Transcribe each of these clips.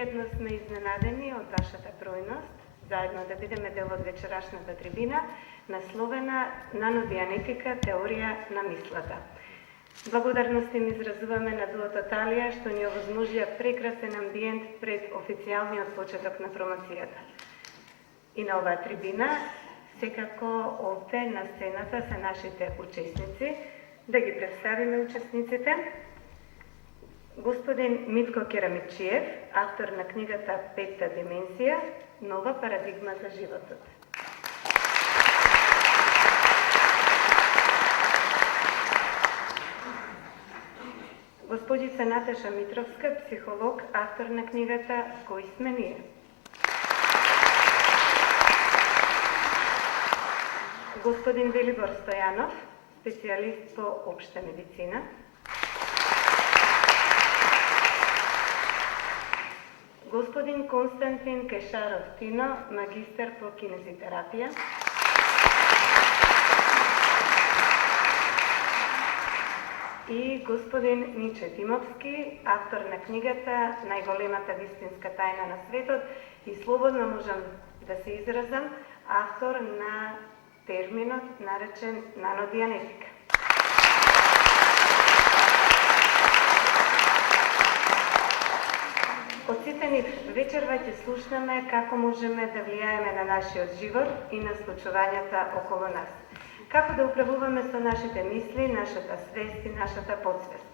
пријатно сме изненадени од вашата бројност, заедно да бидеме дел од вечерашната трибина, насловена Нанодианетика, теорија на мислата. Благодарности им изразуваме на дуото Талија, што ни овозможија прекрасен амбиент пред официјалниот почеток на промоцијата. И на оваа трибина, секако овде на сцената се нашите учесници. Да ги представиме учесниците. Господин Митко Керамичиев, автор на книгата Петта димензија, нова парадигма за животот. Господица Наташа Митровска, психолог, автор на книгата Кои сме ние. Господин Велибор Стојанов, специјалист по општа медицина. Господин Константин Кешаров Тино, магистар по кинезитерапија. И господин Ниче Тимовски, автор на книгата Најголемата вистинска тајна на светот и слободно можам да се изразам, автор на терминот наречен нанодианетика. Од сите нив вечерва ќе слушнеме како можеме да влијаеме на нашиот живот и на случувањата околу нас. Како да управуваме со нашите мисли, нашата свест и нашата подсвест.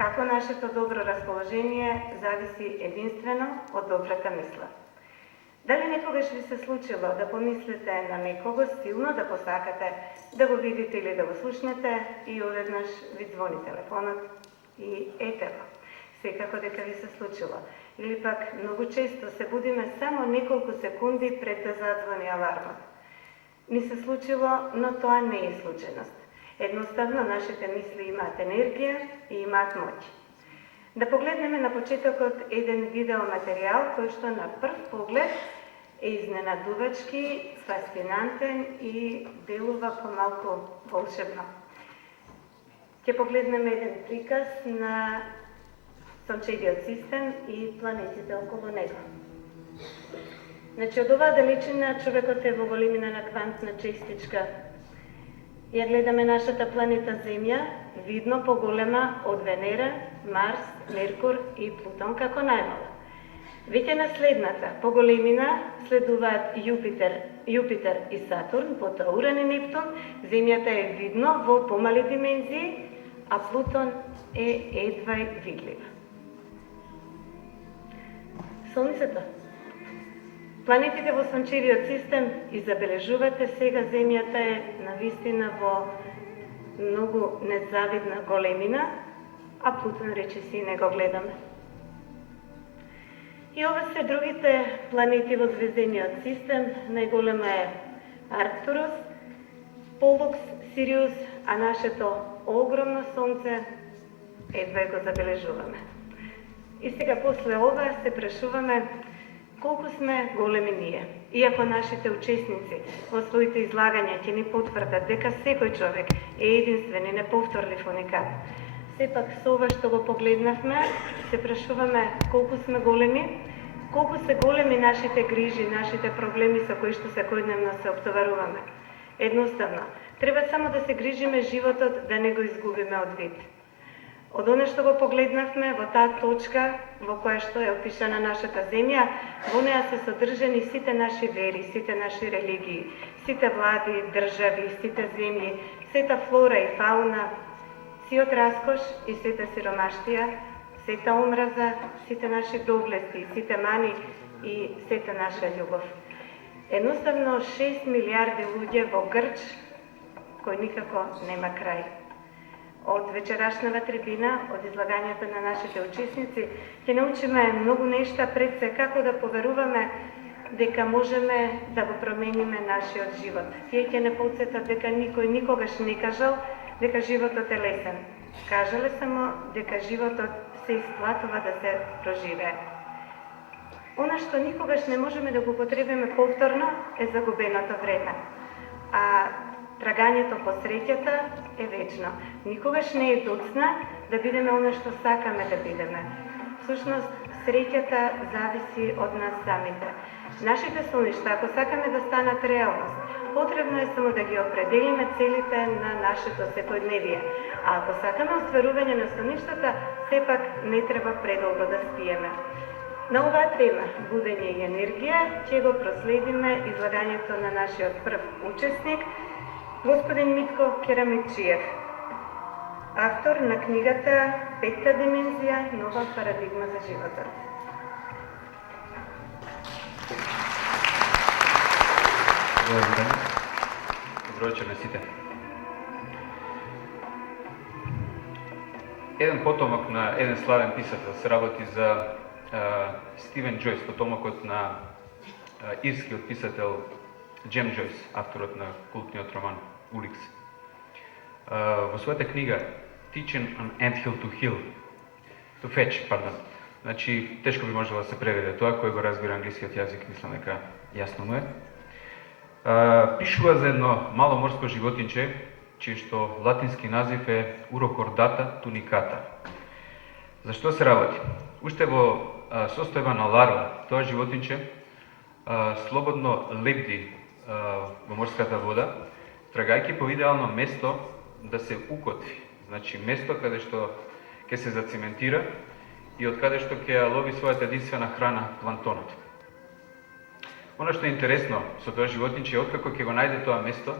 Како нашето добро расположение зависи единствено од добрата мисла. Дали некогаш ви се случило да помислите на некого силно, да посакате да го видите или да го слушнете и одеднаш ви звони телефонот и етево, секако дека ви се случило. Или пак многу често се будиме само неколку секунди пред да задзвони алармот. Ни се случило, но тоа не е случајност. Едноставно, нашите мисли имаат енергија и имаат моќ. Да погледнеме на почетокот еден видеоматеријал кој што на прв поглед е изненадувачки, фасцинантен и делува помалку волшебно. Ќе погледнеме еден приказ на Сончевиот систем и планетите околу него. Значи, од оваа далечина човекот е во големина на квантна честичка. Ја гледаме нашата планета Земја, видно поголема од Венера, Марс, Меркур и Плутон како најмала. Веќе на следната поголемина следуваат Јупитер и Сатурн, потоа Уран и Нептун, Земјата е видно во помали димензии, а Плутон е едва видлива. Сонцето. Планетите во Сончевиот систем, и забележувате, сега Земјата е навистина во многу незавидна големина, а Плутон речиси не го гледаме. И ова се другите планети во звездениот систем. Најголема е Арктурус, Полукс, Сириус, а нашето огромно Сонце едва го забележуваме. И сега после ова се прашуваме колку сме големи ние. Иако нашите учесници во своите излагања ќе ни потврдат дека секој човек е единствен и неповторлив уникат, сепак со ова што го погледнавме, се прашуваме колку сме големи, колку се големи нашите грижи, нашите проблеми со кои што секојдневно се оптоваруваме. Едноставно, треба само да се грижиме животот да не го изгубиме од вид. Од оно што го погледнавме во таа точка во која што е опишана нашата земја, во неа се содржани сите наши вери, сите наши религии, сите влади, држави, сите земји, сета флора и фауна, сиот раскош и сета сиромаштија, сета омраза, сите наши доблести, сите мани и сета наша љубов. Едноставно 6 милиарди луѓе во грч кој никако нема крај. Од вечерашнава трибина, од излагањата на нашите учесници, ќе научиме многу нешта, пред се како да поверуваме дека можеме да го промениме нашиот живот. Тие ќе не подсетат дека никој никогаш не кажал дека животот е лесен. Кажале само дека животот се исплатува да се проживее. Она што никогаш не можеме да го потребиме повторно е загубеното време. А трагањето по среќата е вечно. Никогаш не е доцна да бидеме она што сакаме да бидеме. Всушност, среќата зависи од нас самите. Нашите соништа, ако сакаме да станат реалност, потребно е само да ги определиме целите на нашето секојдневие. А ако сакаме остварување на соништата, сепак не треба предолго да спиеме. На оваа тема, будење и енергија, ќе го проследиме излагањето на нашиот прв учесник, господин Митко Керамичиев, автор на книгата Петта димензија, нова парадигма за животот. Добро вечер на сите. Еден потомок на еден славен писател се работи за Стивен Џојс, потомокот на ирскиот писател Джем Џојс, авторот на култниот роман Уликс. Во својата книга Teaching an Anthill to Fetch, значи тешко би можело да се преведе тоа, кој го разбира англискиот јазик, мислам дека јасно му е. Пишува за едно мало морско животинче, чиј што латински назив е Urochordata tunicata. За што се работи? Уште во состојба на ларва, тоа животинче слободно лебди во морската вода, трагајќи по идеално место да се укотви. Значи место каде што ќе се зацементира и од каде што ќе лови својата единствена храна планктонот. Оно што е интересно со тоа животинче е откако ќе го најде тоа место,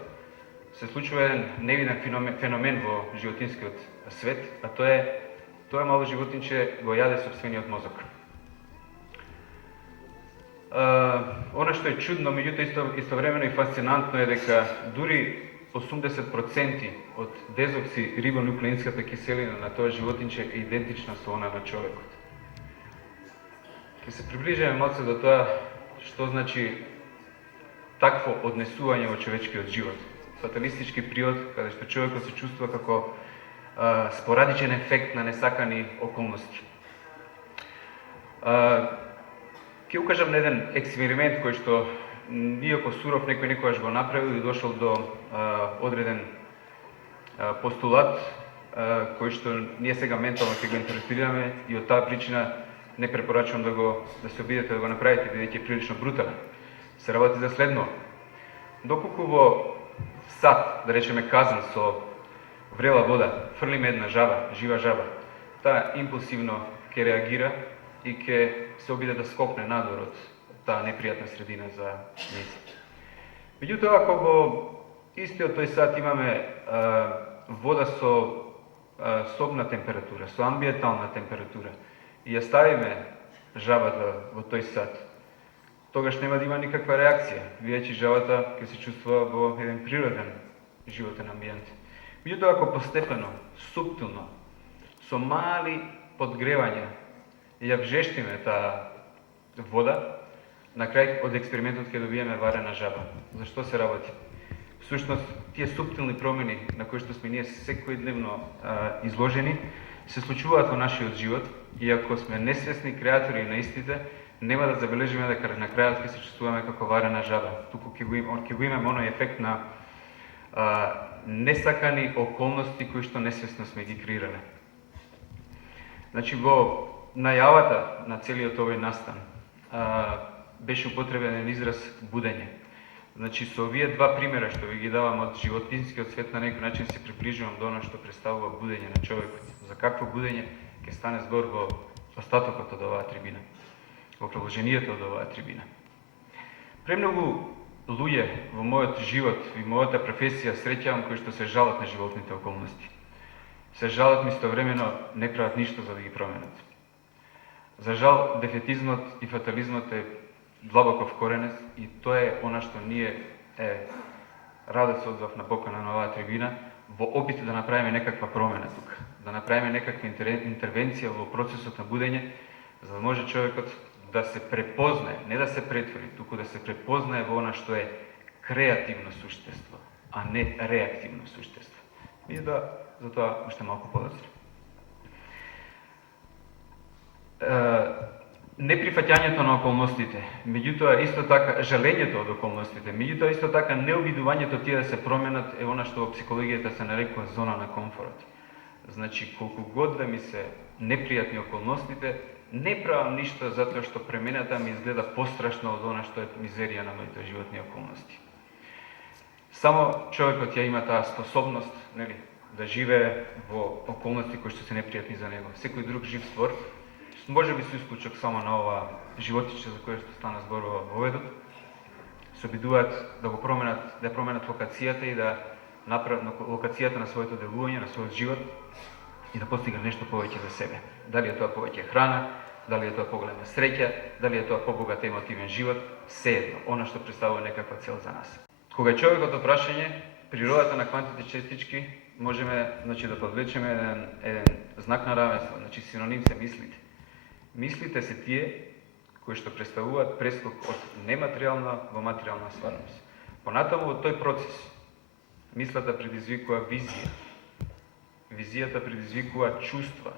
се случува еден невиден феномен во животинскиот свет, а тоа мало животинче го јаде сопствениот мозок. Оно што е чудно, меѓутоа истовремено и фасцинантно е дека дури 80% од дезокси рибонуклеинската киселина на тоа животинче е идентична со она на човекот. Ке се приближиме малку до тоа што значи такво однесување во човечкиот живот. Фаталистички природ, каде што човекот се чувствува како спорадичен ефект на несакани околности. Ќе укажам на еден експеримент кој што иако суров некој некогаш го направил и дошол до одреден постулат кој што ние сега ментално ќе го интерпретираме и од таа причина не препорачувам да се обидете да го направите, бидејќи е прилично брутален. Се работи за следно. Доколку во сад, да речеме казан со врела вода, фрлиме една жаба, жива жаба, таа импулсивно ќе реагира и ќе се обиде да скокне надвор од таа непријатна средина за нејзи. Меѓутоа, ако во истиот тој сад имаме вода со собна температура, со амбиентална температура, и ја ставиме жабата во тој сад, тогаш нема да има никаква реакција, бидејќи жабата ќе се чувствува во еден природен животен амбиент. Меѓутоа, ако постепено, суптилно, со мали подгревања, ја вжештиме таа вода, на крај од експериментот ќе добиеме варена жаба. Зашто се работи? Всушност, тие суптилни промени на кои што сме ние секојдневно изложени, се случуваат во нашиот живот и ако сме несвесни креатори на истите, нема да забележиме дека на крајот ќе се чувствуваме како варена жаба. Туку ќе го имаме оној ефект на несакани околности кои што несвесно сме ги креирале. Значи, во најавата на целиот овој настан беше употребен израз будење. Значи, со овие два примера што ви ги давам од животинскиот свет, на некој начин се приближувам до она што представува будење на човекот. За какво будење ќе стане збор во остатокот од оваа трибина, во продолжението од оваа трибина. Премногу луѓе во мојот живот и мојата професија среќавам кои што се жалат на животните околности. Се жалат, но истовремено не прават ништо за да ги променат. За жал, дефетизмот и фатализмот е длабоко вкоренет и тоа е она што ние радо се одзов на покана на оваа трибина во опит да направиме некаква промена тука, да направиме некаква интервенција во процесот на будење, за да може човекот да се препознае, не да се претвори, туку да се препознае во она што е креативно суштество, а не реактивно суштество. И да, за тоа уште малку подоцна. Неприфаќањето на околностите, меѓутоа исто така жалењето од околностите, меѓутоа исто така необидувањето тие да се променат е она што во психологијата се нарекува зона на комфорт. Значи, колку год да ми се непријатни околностите, не правам ништо затоа што премената ми изгледа пострашно од она што е мизерија на моите животни околности. Само човекот ја има таа способност, нели, да живее во околности кои што се непријатни за него. Секој друг жив створ, може би со исклучок само на ова животиче за кое што стана збор во воведот, се обидуваат да го променат, да променат локацијата и да направат локацијата на своето делување, на својот живот и да постигнат нешто повеќе за себе. Дали е тоа повеќе храна, дали е тоа поголема среќа, дали е тоа побогат емотивен живот, сеедно, она што представува некаква цел за нас. Кога е човекот во прашање, природата на квантите честички, можеме, значи, да подвлечеме еден знак на равенство, значи синоним се мислите. Мислите се тие кои што представуваат прескок од нематеријална во материјална стварност. Понатаму во тој процес, мислата предизвикува визија, визијата предизвикува чувства,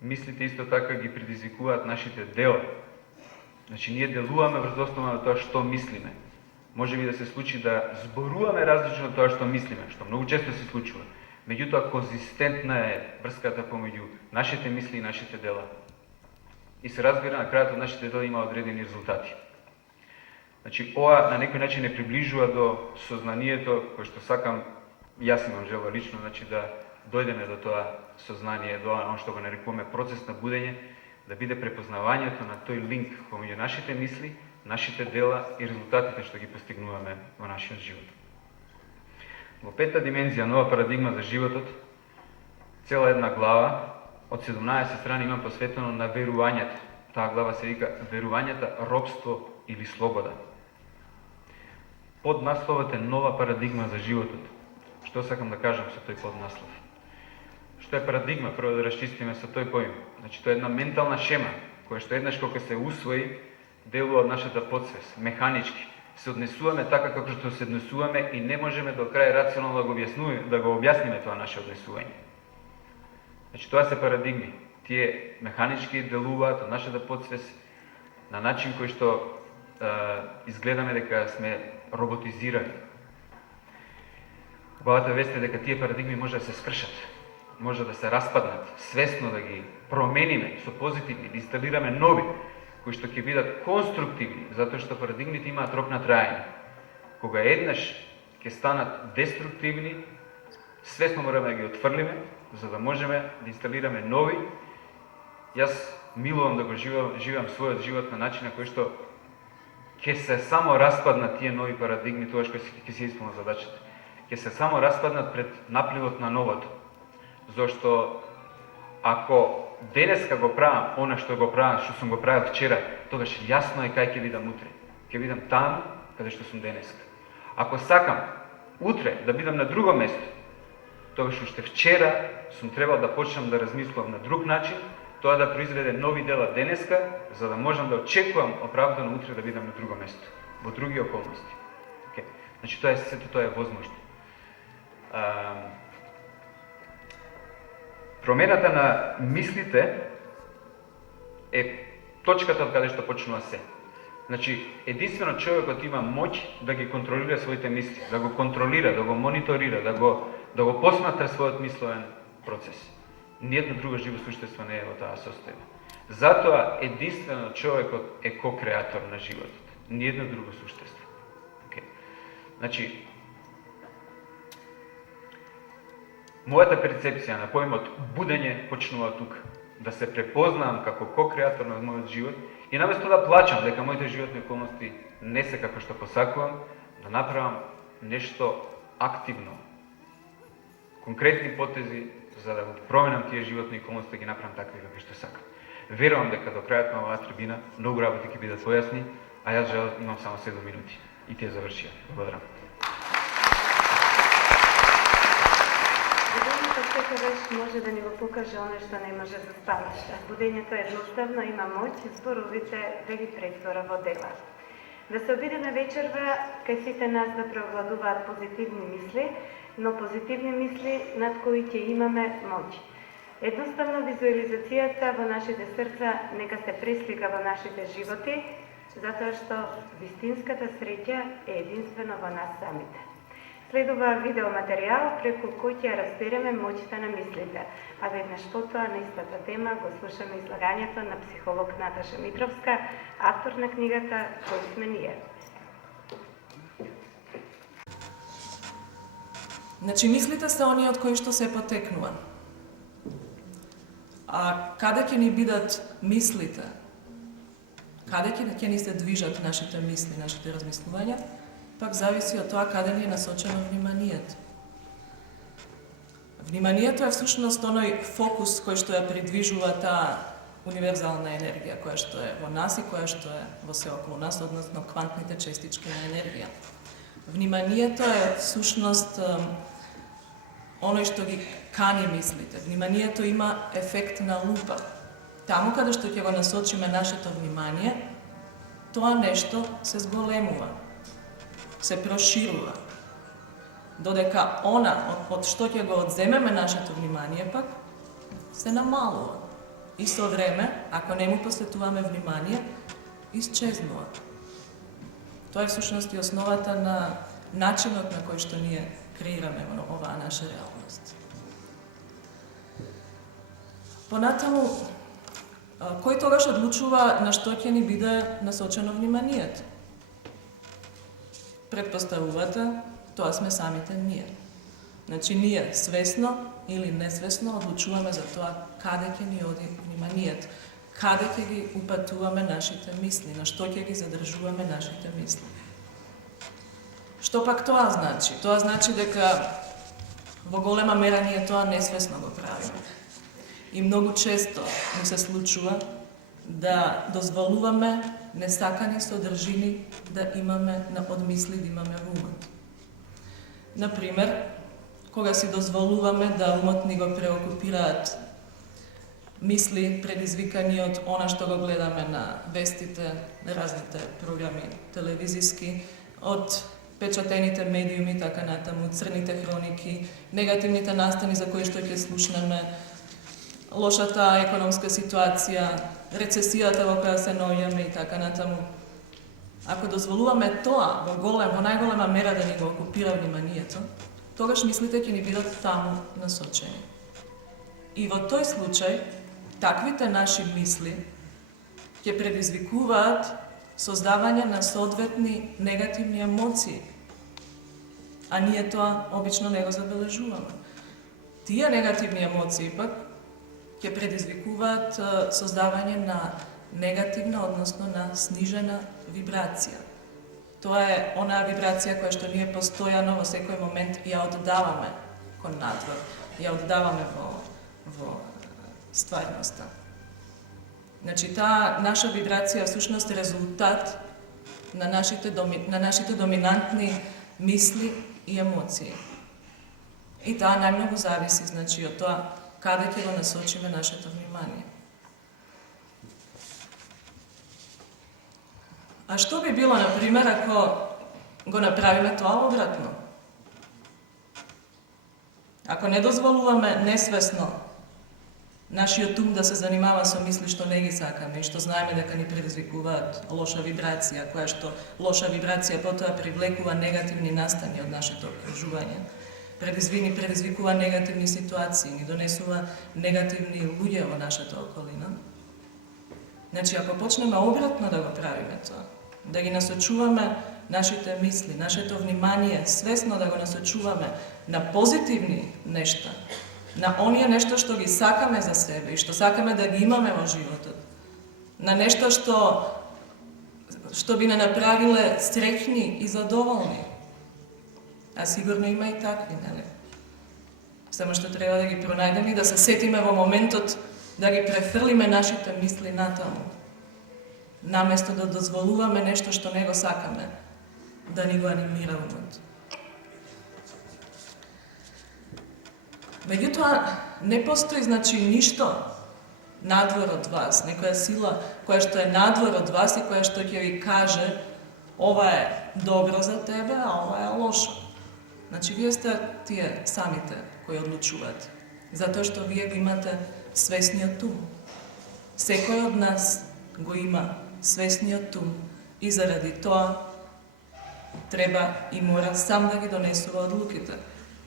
мислите исто така ги предизвикуваат нашите дела. Значи, ние делуваме врз основа на тоа што мислиме. Може би да се случи да зборуваме различно од тоа што мислиме, што многу често се случува. Меѓутоа, конзистентна е врската помеѓу нашите мисли и нашите дела. И се разбира, на крајот од нашите дела има одредени резултати. Значи, ова на некој начин не приближува до сознанието, кој што сакам, јас имам желба лично, значи да дојдеме до тоа сознание, до оно што го нарекуваме процес на будење, да биде препознавањето на тој линк помеѓу нашите мисли, нашите дела и резултатите што ги постигнуваме во нашиот живот. Во пета димензија, нова парадигма за животот, цела една глава од 17 страни имам посветено на верувањата. Таа глава се вика верувањата, робство или слобода. Поднасловот е нова парадигма за животот. Што сакам да кажам со тој поднаслов? Што е парадигма? Прво да расчистиме со тој поим. Значи, тоа е една ментална шема, која што еднаш кога се усвои, делува од нашата подсвест, механички. Се однесуваме така како што се однесуваме и не можеме до крај рационално да го објасниме тоа наше однесување. Значи, тоа се парадигми. Тие механички делуваат од нашата подсвест на начин кој што изгледаме дека сме роботизирани. Убавата вест е дека тие парадигми може да се скршат, може да се распаднат, свесно да ги промениме со позитивни, да инсталираме нови, кои што ќе бидат конструктивни, затоа што парадигмите имаат рок на траење. Кога еднаш ќе станат деструктивни, свесно мораме да ги отфрлиме, за да можеме да инсталираме нови. Јас милувам да го живеам својот живот на начин на кој што ќе се само распаднат тие нови парадигми, тоа што ќе се исполнат задачата. Ќе се само распаднат пред напливот на новото. Зошто ако денеска го правам она што го правам, што сум го правил вчера, тогаш јасно е кај ќе бидам утре. Ќе бидам таму каде што сум денеска. Ако сакам утре да бидам на друго место, тогаш уште вчера сум требал да почнам да размислувам на друг начин, тоа да произведе нови дела денеска, за да можам да очекувам оправдано утре да бидам на друго место, во други околности. Okay. Значи, сето тоа е возможно. Промената на мислите е точката од каде што почнува се. Значи, единствено човекот има моќ да ги контролира своите мисли, да го контролира, да го мониторира, да го посматра својот мисловен процес. Ниедно друго живо суштество не е во таа состојба. Затоа единствено човекот е ко-креатор на животот. Ниедно друго суштество. Okay. Значи, мојата перцепција на поимот будење почнува тука. Да се препознавам како ко-креатор на мојот живот и наместо да плачам дека моите животни околности не се како што посакувам, да направам нешто активно. Конкретни потези за да го променам тие животни околности, да ги направам такви како што сакам. Верувам дека до крајот на оваа трибина многу работи ќе бидат појасни, а јас имам само 7 минути и тие завршија. Благодарам. Будењето секогаш може да ни го покаже оно што не може да стане. Будењето едноставно има моќ зборовите да ги претвора во дела. Да се обидеме вечерва кај сите нас да преовладуваат позитивни мисли, но позитивни мисли над кои ќе имаме моќ. Едноставно визуализацијата во нашите срца нека се преслика во нашите животи, затоа што вистинската среќа е единствено во нас самите. Следува видеоматеријал преку кој ќе разбереме моќта на мислите, а веднаш потоа на истата тема го слушаме излагањето на психолог Наташа Митровска, автор на книгата Кој сме ние. Значи, мислите се оние од кои што се потекнува. А каде ќе ни бидат мислите? Каде ќе ни се движат нашите мисли, нашите размислувања? Пак зависи од тоа каде ни е насочено вниманието. Вниманието е всушност оној фокус кој што ја придвижува таа универзална енергија, која што е во нас и која што е во се околу нас, односно квантните честички на енергија. Вниманието е всушност оној што ги кани мислите. Вниманието има ефект на лупа. Таму каде што ќе го насочиме нашето внимание, тоа нешто се зголемува, се проширува. Додека она од што ќе го одземеме нашето внимание пак, се намалува. И со време, ако не му посветуваме внимание, исчезнува. Тоа е всушност и основата на начинот на кој што ние креираме оваа наша реалност. Понатаму, кој тогаш одлучува на што ќе ни биде насочено вниманието? Предпоставувате, тоа сме самите ние. Значи, ние свесно или несвесно одлучуваме за тоа каде ќе ни оди вниманието, каде ќе ги упатуваме нашите мисли, на што ќе ги задржуваме нашите мисли. Што пак тоа значи? Тоа значи дека во голема мера ние тоа несвесно го правиме. И многу често ни се случува да дозволуваме несакани содржини да имаме од мисли да имаме во умот. Например, кога си дозволуваме да умот ни го преокупираат мисли предизвикани од она што го гледаме на вестите, разните програми телевизиски, од печатените медиуми, така натаму, црните хроники, негативните настани за кои што ќе слушнеме, лошата економска ситуација, рецесијата во која се наоѓаме и така натаму. Ако дозволуваме тоа во најголема мера да ни го окупира вниманието, тогаш мислите ќе ни бидат таму насочени. И во тој случај, таквите наши мисли ќе предизвикуваат создавање на соодветни негативни емоции, а ние тоа обично не го забележуваме. Тие негативни емоции пак ќе предизвикуваат создавање на негативна, односно на снижена вибрација. Тоа е онаа вибрација која што ние постојано во секој момент ја оддаваме кон надвор, ја оддаваме во стварноста. Значи, таа наша вибрација е всушност резултат на нашите доминантни мисли и емоции. И таа најмногу зависи, значи, од тоа каде ќе го насочиме нашето внимание. А што би било, например, ако го направиме тоа обратно? Ако не дозволуваме несвесно нашиот ум да се занимава со мисли што не ги сакаме и што знаеме дека ни предизвикуваат лоша вибрација, која што лоша вибрација потоа привлекува негативни настани од нашето окружување, предизвикува негативни ситуации, ни донесува негативни луѓе во нашата околина. Значи, ако почнеме обратно да го правиме тоа, да ги насочуваме нашите мисли, нашето внимание, свесно да го насочуваме на позитивни нешта, на оние нешто што ги сакаме за себе и што сакаме да ги имаме во животот, на нешто што би не направиле среќни и задоволни. А сигурно има и такви, нели? Само што треба да ги пронајдеме и да се сетиме во моментот да ги префрлиме нашите мисли натаму. Наместо да дозволуваме нешто што не го сакаме, да ни го анимира умот. Меѓутоа, не постои, значи, ништо надвор од вас, некоја сила која што е надвор од вас и која што ќе ви каже ова е добро за тебе, а ова е лошо. Значи, вие сте тие самите кои одлучуваат, затоа што вие го имате свесниот ум. Секој од нас го има свесниот ум и заради тоа треба и мора сам да ги донесува одлуките,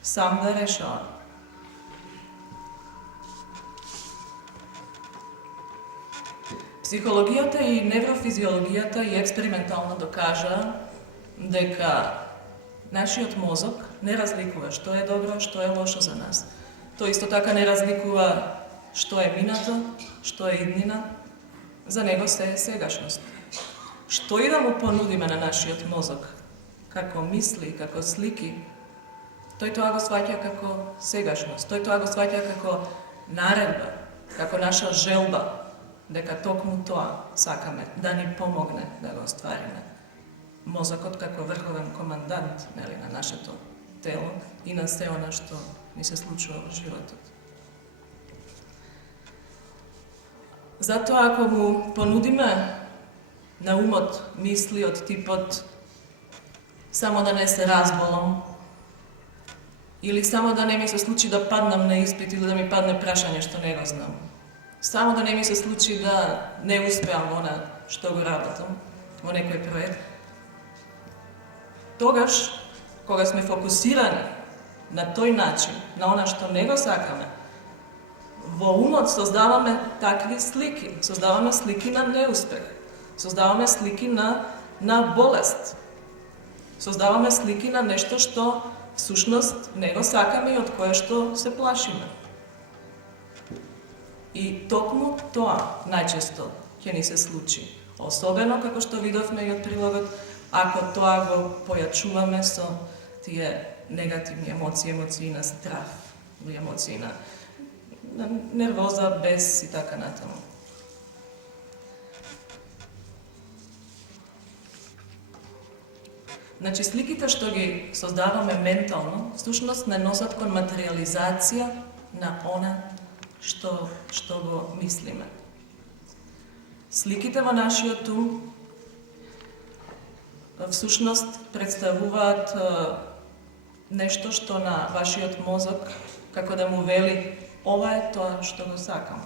сам да решава. Психологијата и неврофизиологијата и експериментално докажа дека нашиот мозок не разликува што е добро, што е лошо за нас. Тој исто така не разликува што е минато, што е иднина, за него се е сегашност. Што и да му понудиме на нашиот мозок, како мисли, како слики, тој тоа го сваќа како сегашност, тој тоа го сваќа како наредба, како наша желба, дека токму тоа сакаме, да ни помогне да го оствариме. Мозокот како врховен командант, нели, на нашето тело и на се она што ни се случува во животот. Затоа, ако му понудиме на умот мисли од типот само да не се разболам, или само да не ми се случи да паднам на испит или да ми падне прашање што не го знам, само да не ми се случи да не успеам во она што го работам, во некој проект, тогаш, кога сме фокусирани на тој начин, на она што не го сакаме, во умот создаваме такви слики, создаваме слики на неуспех, создаваме слики на болест, создаваме слики на нешто што всушност не го сакаме и од кое што се плашиме. И токму тоа најчесто ќе ни се случи, особено како што видовме и од прилогот, ако тоа го појачуваме со тие негативни емоции, емоции на страв, емоции на нервоза, бес и така натаму. Значи, сликите што ги создаваме ментално, всушност не носат кон материализација на она што го мислиме. Сликите во нашиот ум всушност представуваат нешто што на вашиот мозок, како да му вели, ова е тоа што го сакам.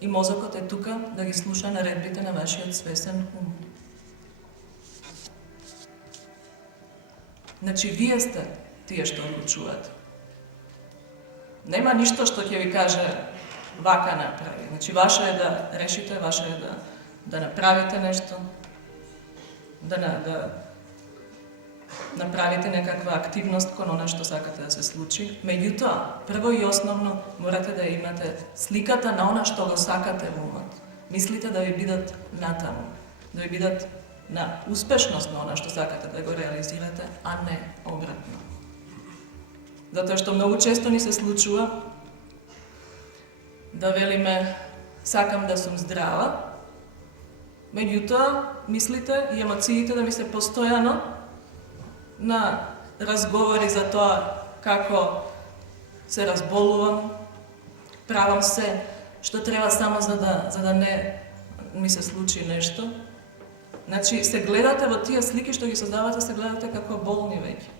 И мозокот е тука да ги слуша наредбите на вашиот свесен ум. Значи, вие сте тие што одлучувате. Нема ништо што ќе ви каже вака направи. Значи, ваше е да решите, ваше е да направите нешто, да направите некаква активност кон она што сакате да се случи. Меѓутоа, прво и основно, морате да имате сликата на она што го сакате во умот. Мислите да ви бидат натаму, да ви бидат на успешност на она што сакате да го реализирате, а не обратно. Затоа што многу често ни се случува да велиме сакам да сум здрава, меѓутоа мислите и емоциите да ми се постојано на разговори за тоа како се разболувам, правам се што треба само за да не ми се случи нешто. Значи, се гледате во тие слики што ги создавате, се гледате како болни веќе.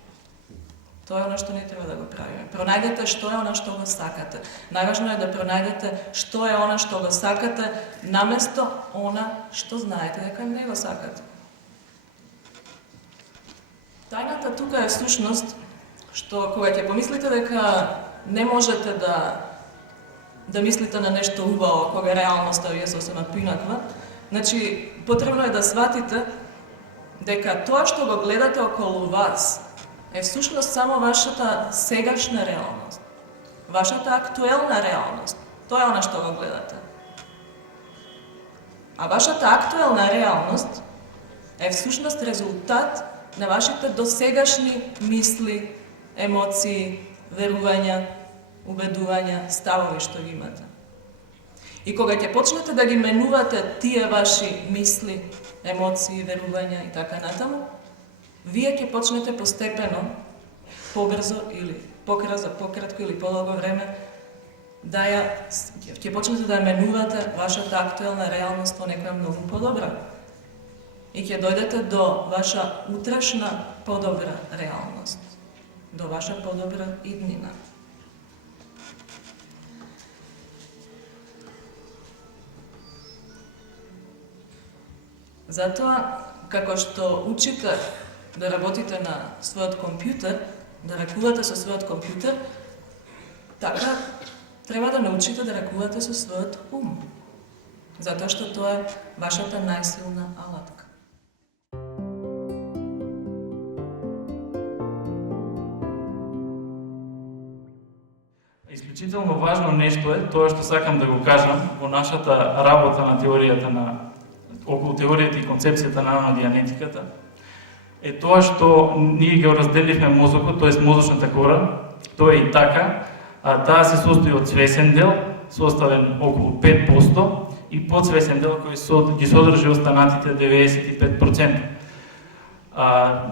Тоа е она што не треба да го правиме. Пронајдете што е она што го сакате. Најважно е да пронајдете што е она што го сакате, наместо она што знаете дека не го сакате. Тајната тука е всушност што кога ќе помислите дека не можете да мислите на нешто убаво, кога реалноста ви е сосема поинаква, значи потребно е да сватите дека тоа што го гледате околу вас е всушност само вашата сегашна реалност, вашата актуелна реалност. Тоа е она што го гледате. А вашата актуелна реалност е всушност резултат на вашите досегашни мисли, емоции, верувања, убедувања, ставови што ги имате. И кога ќе почнете да ги менувате тие ваши мисли, емоции, верувања и така натаму, вие ќе почнете постепено, побрзо или пократко или подолго време, ќе почнете да менувате вашата актуелна реалност во некоја многу подобра. И ќе дојдете до ваша утрешна подобра реалност, до ваша подобра иднина. Затоа, како што учите да работите на својот компјутер, да ракувате со својот компјутер, така треба да научите да ракувате со својот ум. Затоа што тоа е вашата најсилна алатка. Исклучително важно нешто е тоа што сакам да го кажам во нашата работа на теоријата околу теоријата и концепцијата на нанодианетиката е тоа што ние го разделивме мозокот, тоест мозочната кора, тоа е и така, а таа се состои од свесен дел, составен околу 5%, и подсвесен дел кој ги содржи останатите 95%.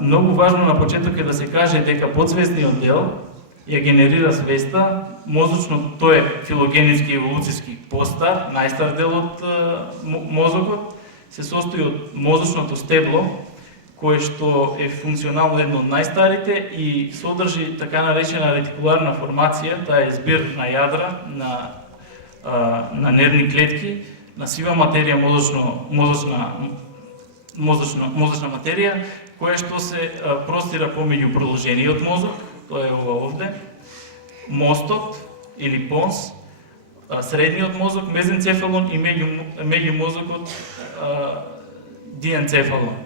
Многу важно на почеток е да се каже дека подсвесниот дел ја генерира свеста, мозочно тој е филогенетски еволуцијски постар, најстар дел од мозокот, се состои од мозочното стебло, кое што е функционално едно од најстарите и содржи така наречена ретикуларна формација, таа е збир на јадра, на нервни клетки, на сива материја, мозочна материја, која што се простира помеѓу продолжениот мозок, тоа е ова овде, мостот или понс, средниот мозок, мезенцефалон и меѓумозокот диенцефалон.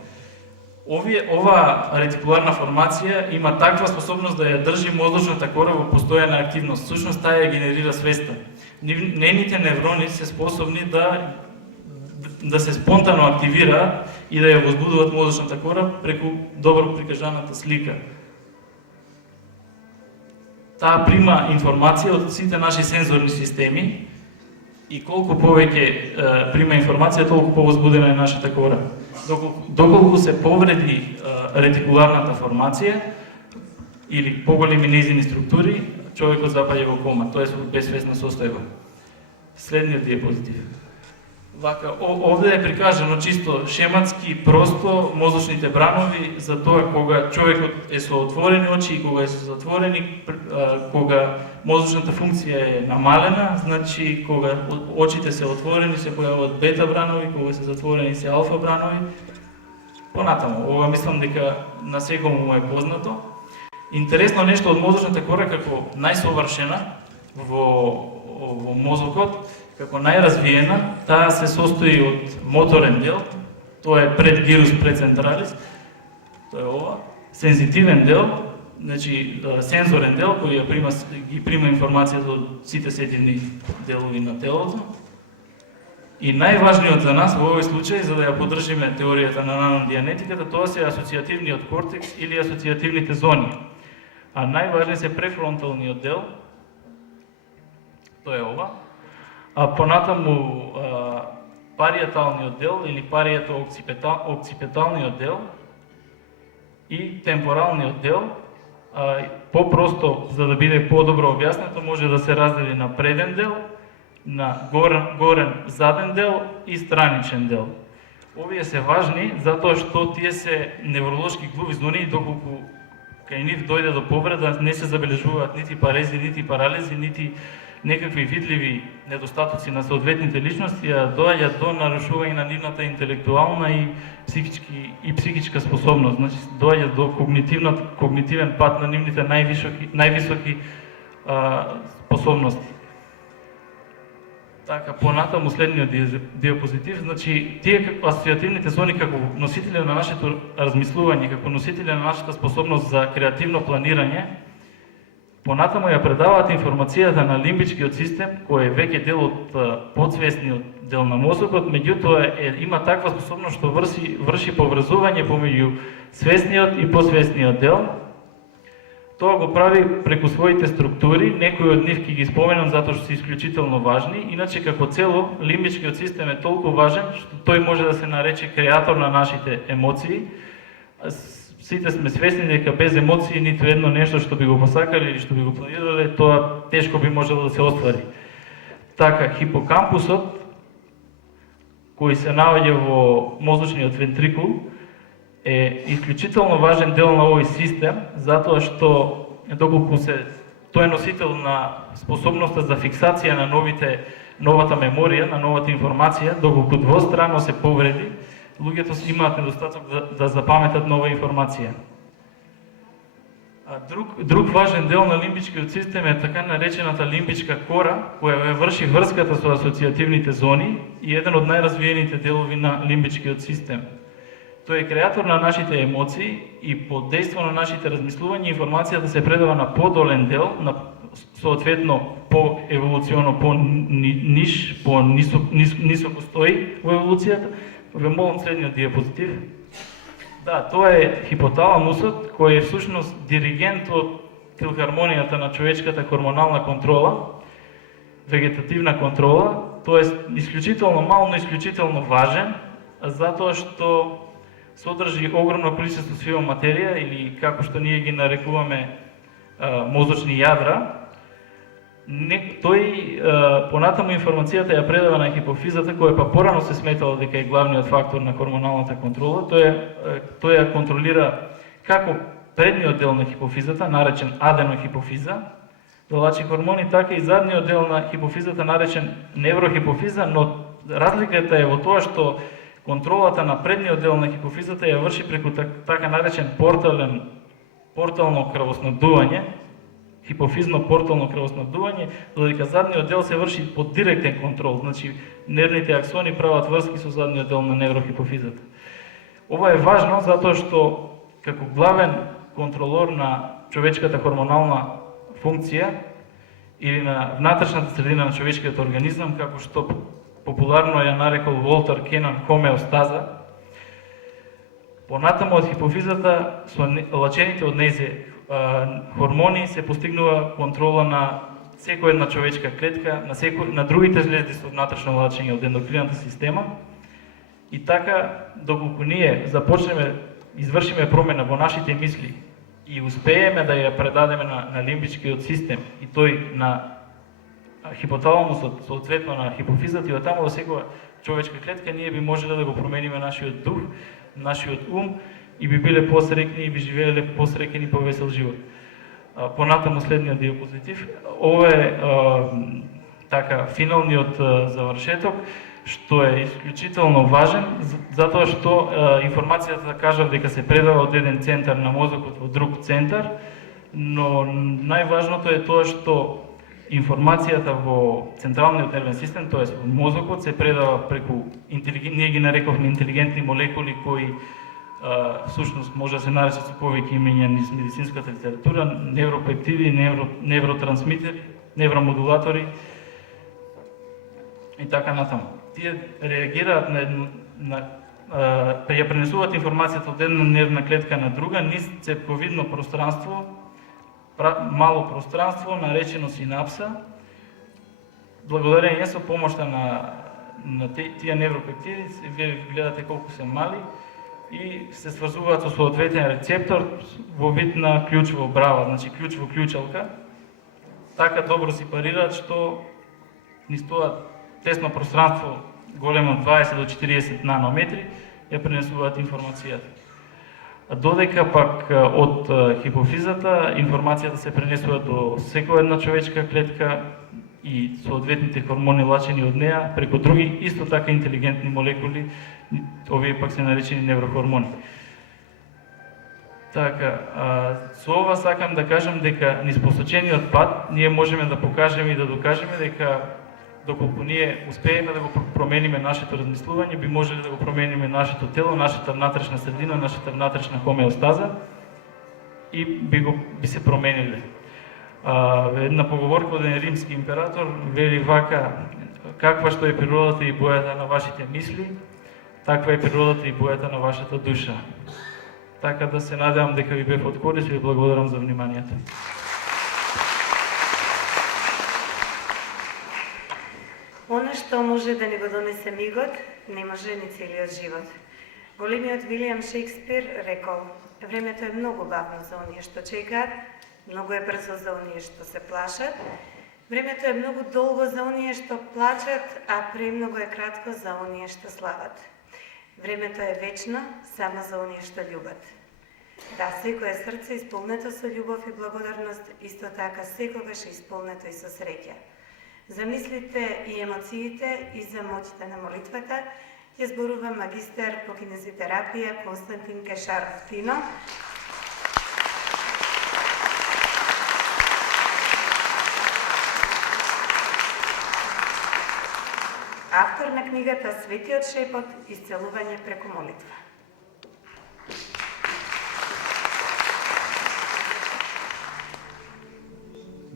Ова ретикуларна формација има таква способност да ја држи мозочната кора во постојана активност. Всушност таа ја генерира свеста. Нейните неврони се способни да се спонтано активираат и да ја возбудуваат мозочната кора преку добро прикажаната слика. Таа прима информација од сите наши сензорни системи и колку повеќе прима информација, толку повозбудена е нашата кора. Доколку се повреди ретикуларната формација или поголеми нејзини структури, човекот запаѓа во кома, тоа е безсвесна состојба. Следниот диапозитив. Вака, овде е прикажано чисто шематски, просто мозочните бранови за тоа кога човекот е со отворени очи и кога е со затворени, кога мозочната функција е намалена, значи кога очите се отворени се појавуваат бета бранови, кога се затворени се алфа бранови. Понатаму, ова мислам дека на секому му е познато. Интересно нешто од мозочната кора како најсовршена во мозокот, како најразвиена, таа се состои од моторен дел, тоа е предгирус прецентралис, тоа е ова, сензитивен дел, значи сензорен дел кој ги прима информацијата од сите сетивни делови на телото. И најважниот за нас во овој случај, за да ја поддржиме теоријата на нанодианетиката, тоа се асоцијативниот кортекс или асоцијативните зони. А најважни се префронталниот дел, тоа е ова, а понатаму париеталниот дел или парието-окципиталниот дел и темпоралниот дел. Попросто, за да биде подобро објаснето, може да се раздели на преден дел, на горен заден дел и страничен дел. Овие се важни затоа што тие се невролошки глуви зони и доколку кај нив дојде до повреда не се забележуваат нити парези, нити парализи, нити некакви видливи недостатоци на соодветните личности, а доаѓаат до нарушување на нивната интелектуална и психичка способност. Значи, доаѓа до когнитивен пат на нивните највисоки способности. Така, понатаму следниот диапозитив, значи, тие асоцијативните зони како носители на нашето размислување, како носители на нашата способност за креативно планирање, понатаму ја предаваат информацијата на лимбичкиот систем, кој е веќе дел од подсвесниот дел на мозокот, меѓутоа има таква способност што врши поврзување помеѓу свесниот и подсвесниот дел. Тоа го прави преку своите структури, некои од нив ќе ги споменам затоа што се исклучително важни, иначе како цело лимбичкиот систем е толку важен што тој може да се нарече креатор на нашите емоции. Сите сме свесни дека без емоции ниту едно нешто што би го посакале или што би го планирале, тоа тешко би можело да се оствари. Така, хипокампусот, кој се наоѓа во мозочниот вентрикул, е исклучително важен дел на овој систем, затоа што доколку тој е носител на способноста за фиксација на новата меморија, на новата информација, доколку двостранно се повреди, луѓето имаат недостаток да запаметат нова информација. Друг важен дел на лимбичкиот систем е така наречената лимбичка кора, која врши врската со асоцијативните зони и еден од најразвиените делови на лимбичкиот систем. Тој е креатор на нашите емоции и под дејство на нашите размислувања информацијата се предава на подолен дел, на соодветно по еволуционо по-ниш, по-нисоко стои во еволуцијата. Ве молам следниот диапозитив. Да, тоа е хипоталамусот, кој е всушност диригент од филхармонијата на човечката хормонална контрола, вегетативна контрола, тоест исклучително мал, но исклучително важен, затоа што содржи огромно количество сива материја или како што ние ги нарекуваме мозочни јадра. Тој понатаму информацијата ја предава на хипофизата, која па порано се сметала дека е главниот фактор на хормоналната контрола. Тој ја контролира како предниот дел на хипофизата, наречен аденохипофиза, да лачи хормони, така и задниот дел на хипофизата, наречен неврохипофиза, но разликата е во тоа што контролата на предниот дел на хипофизата ја врши преку така наречен портално крвоснабдување, хипофизно портално крвоснабдување, додека задниот дел се врши под директен контрол, значи нервните аксони прават врски со задниот дел на неврохипофизата. Ова е важно затоа што како главен контролор на човечката хормонална функција или на внатрешната средина на човечкиот организам, како што популарно ја нарекол Волтер Кенан хомеостаза, понатаму од хипофизата со лачените од нејзе хормони се постигнува контрола на секоја една човечка клетка, на другите жлезди со внатрешно лачење од ендокрината система. И така, доколку ние започнеме, извршиме промена во нашите мисли и успееме да ја предадеме на лимбичкиот систем и тој на хипоталамусот, соодветно на хипофизата и оттаму до секоја човечка клетка, ние би можеле да го промениме нашиот дух, нашиот ум и би биле посреќни и би живееле посреќен и повесел живот. Понатаму следниот диапозитив. Ова е така финалниот завршеток, што е исклучително важен, затоа што информацијата кажа дека се предава од еден центар на мозокот во друг центар, но најважното е тоа што информацијата во централниот нервен систем, тоест во мозокот, се предава преку ние ги нарековме интелигентни молекули кои всушност може да се наречат со повеќе имења низ медицинската литература, невропептиди, невротрансмитери, невромодулатори и така натаму. Тие реагираат ја пренесуваат информацијата од една нервна клетка на друга низ цепковидно пространство, мало пространство наречено синапса, благодарение со помошта на тие невропептиди, вие гледате колку се мали, и се сврзуваат со соодветен рецептор во вид на клjuč во брава, значи клjuč во клjučалка. Така добро си парираат што низ тоа тесно пространство, големо 20 до 40 нанометри, ја пренесуваат информацијата. Додека пак од хипофизата информацијата се пренесува до секоја една човечка клетка и соодветните хормони лачени од неа преку други исто така интелигентни молекули, овие пак се наречени неврохормони. Така, со ова сакам да кажам дека низ посочениот пат ние можеме да покажеме и да докажеме дека доколку ние успееме да го промениме нашето размислување, би можеле да го промениме нашето тело, нашата внатрешна средина, нашата внатрешна хомеостаза и би се промениле. Една поговорка од еден римски император вели вака: каква што е природата и бојата на вашите мисли, таква е природата и бојата на вашата душа. Така да се надевам дека ви бев од корист и ви благодарам за вниманието. Она што може да ни го донесе мигот, не може ни целиот живот. Големиот Вилијам Шекспир рекол: времето е многу бавно за оние што чекаат, многу е брзо за оние што се плашат. Времето е многу долго за оние што плачат, а премногу е кратко за оние што слават. Времето е вечно само за оние што љубат. Да, секое срце исполнето со љубов и благодарност, исто така секогаш е исполнето и со среќа. За мислите и емоциите и за моќта на молитвата ќе зборува магистер по кинезитерапија Константин Кешаров Тино. автор на книгата Светиот шепот, исцелување преку молитва.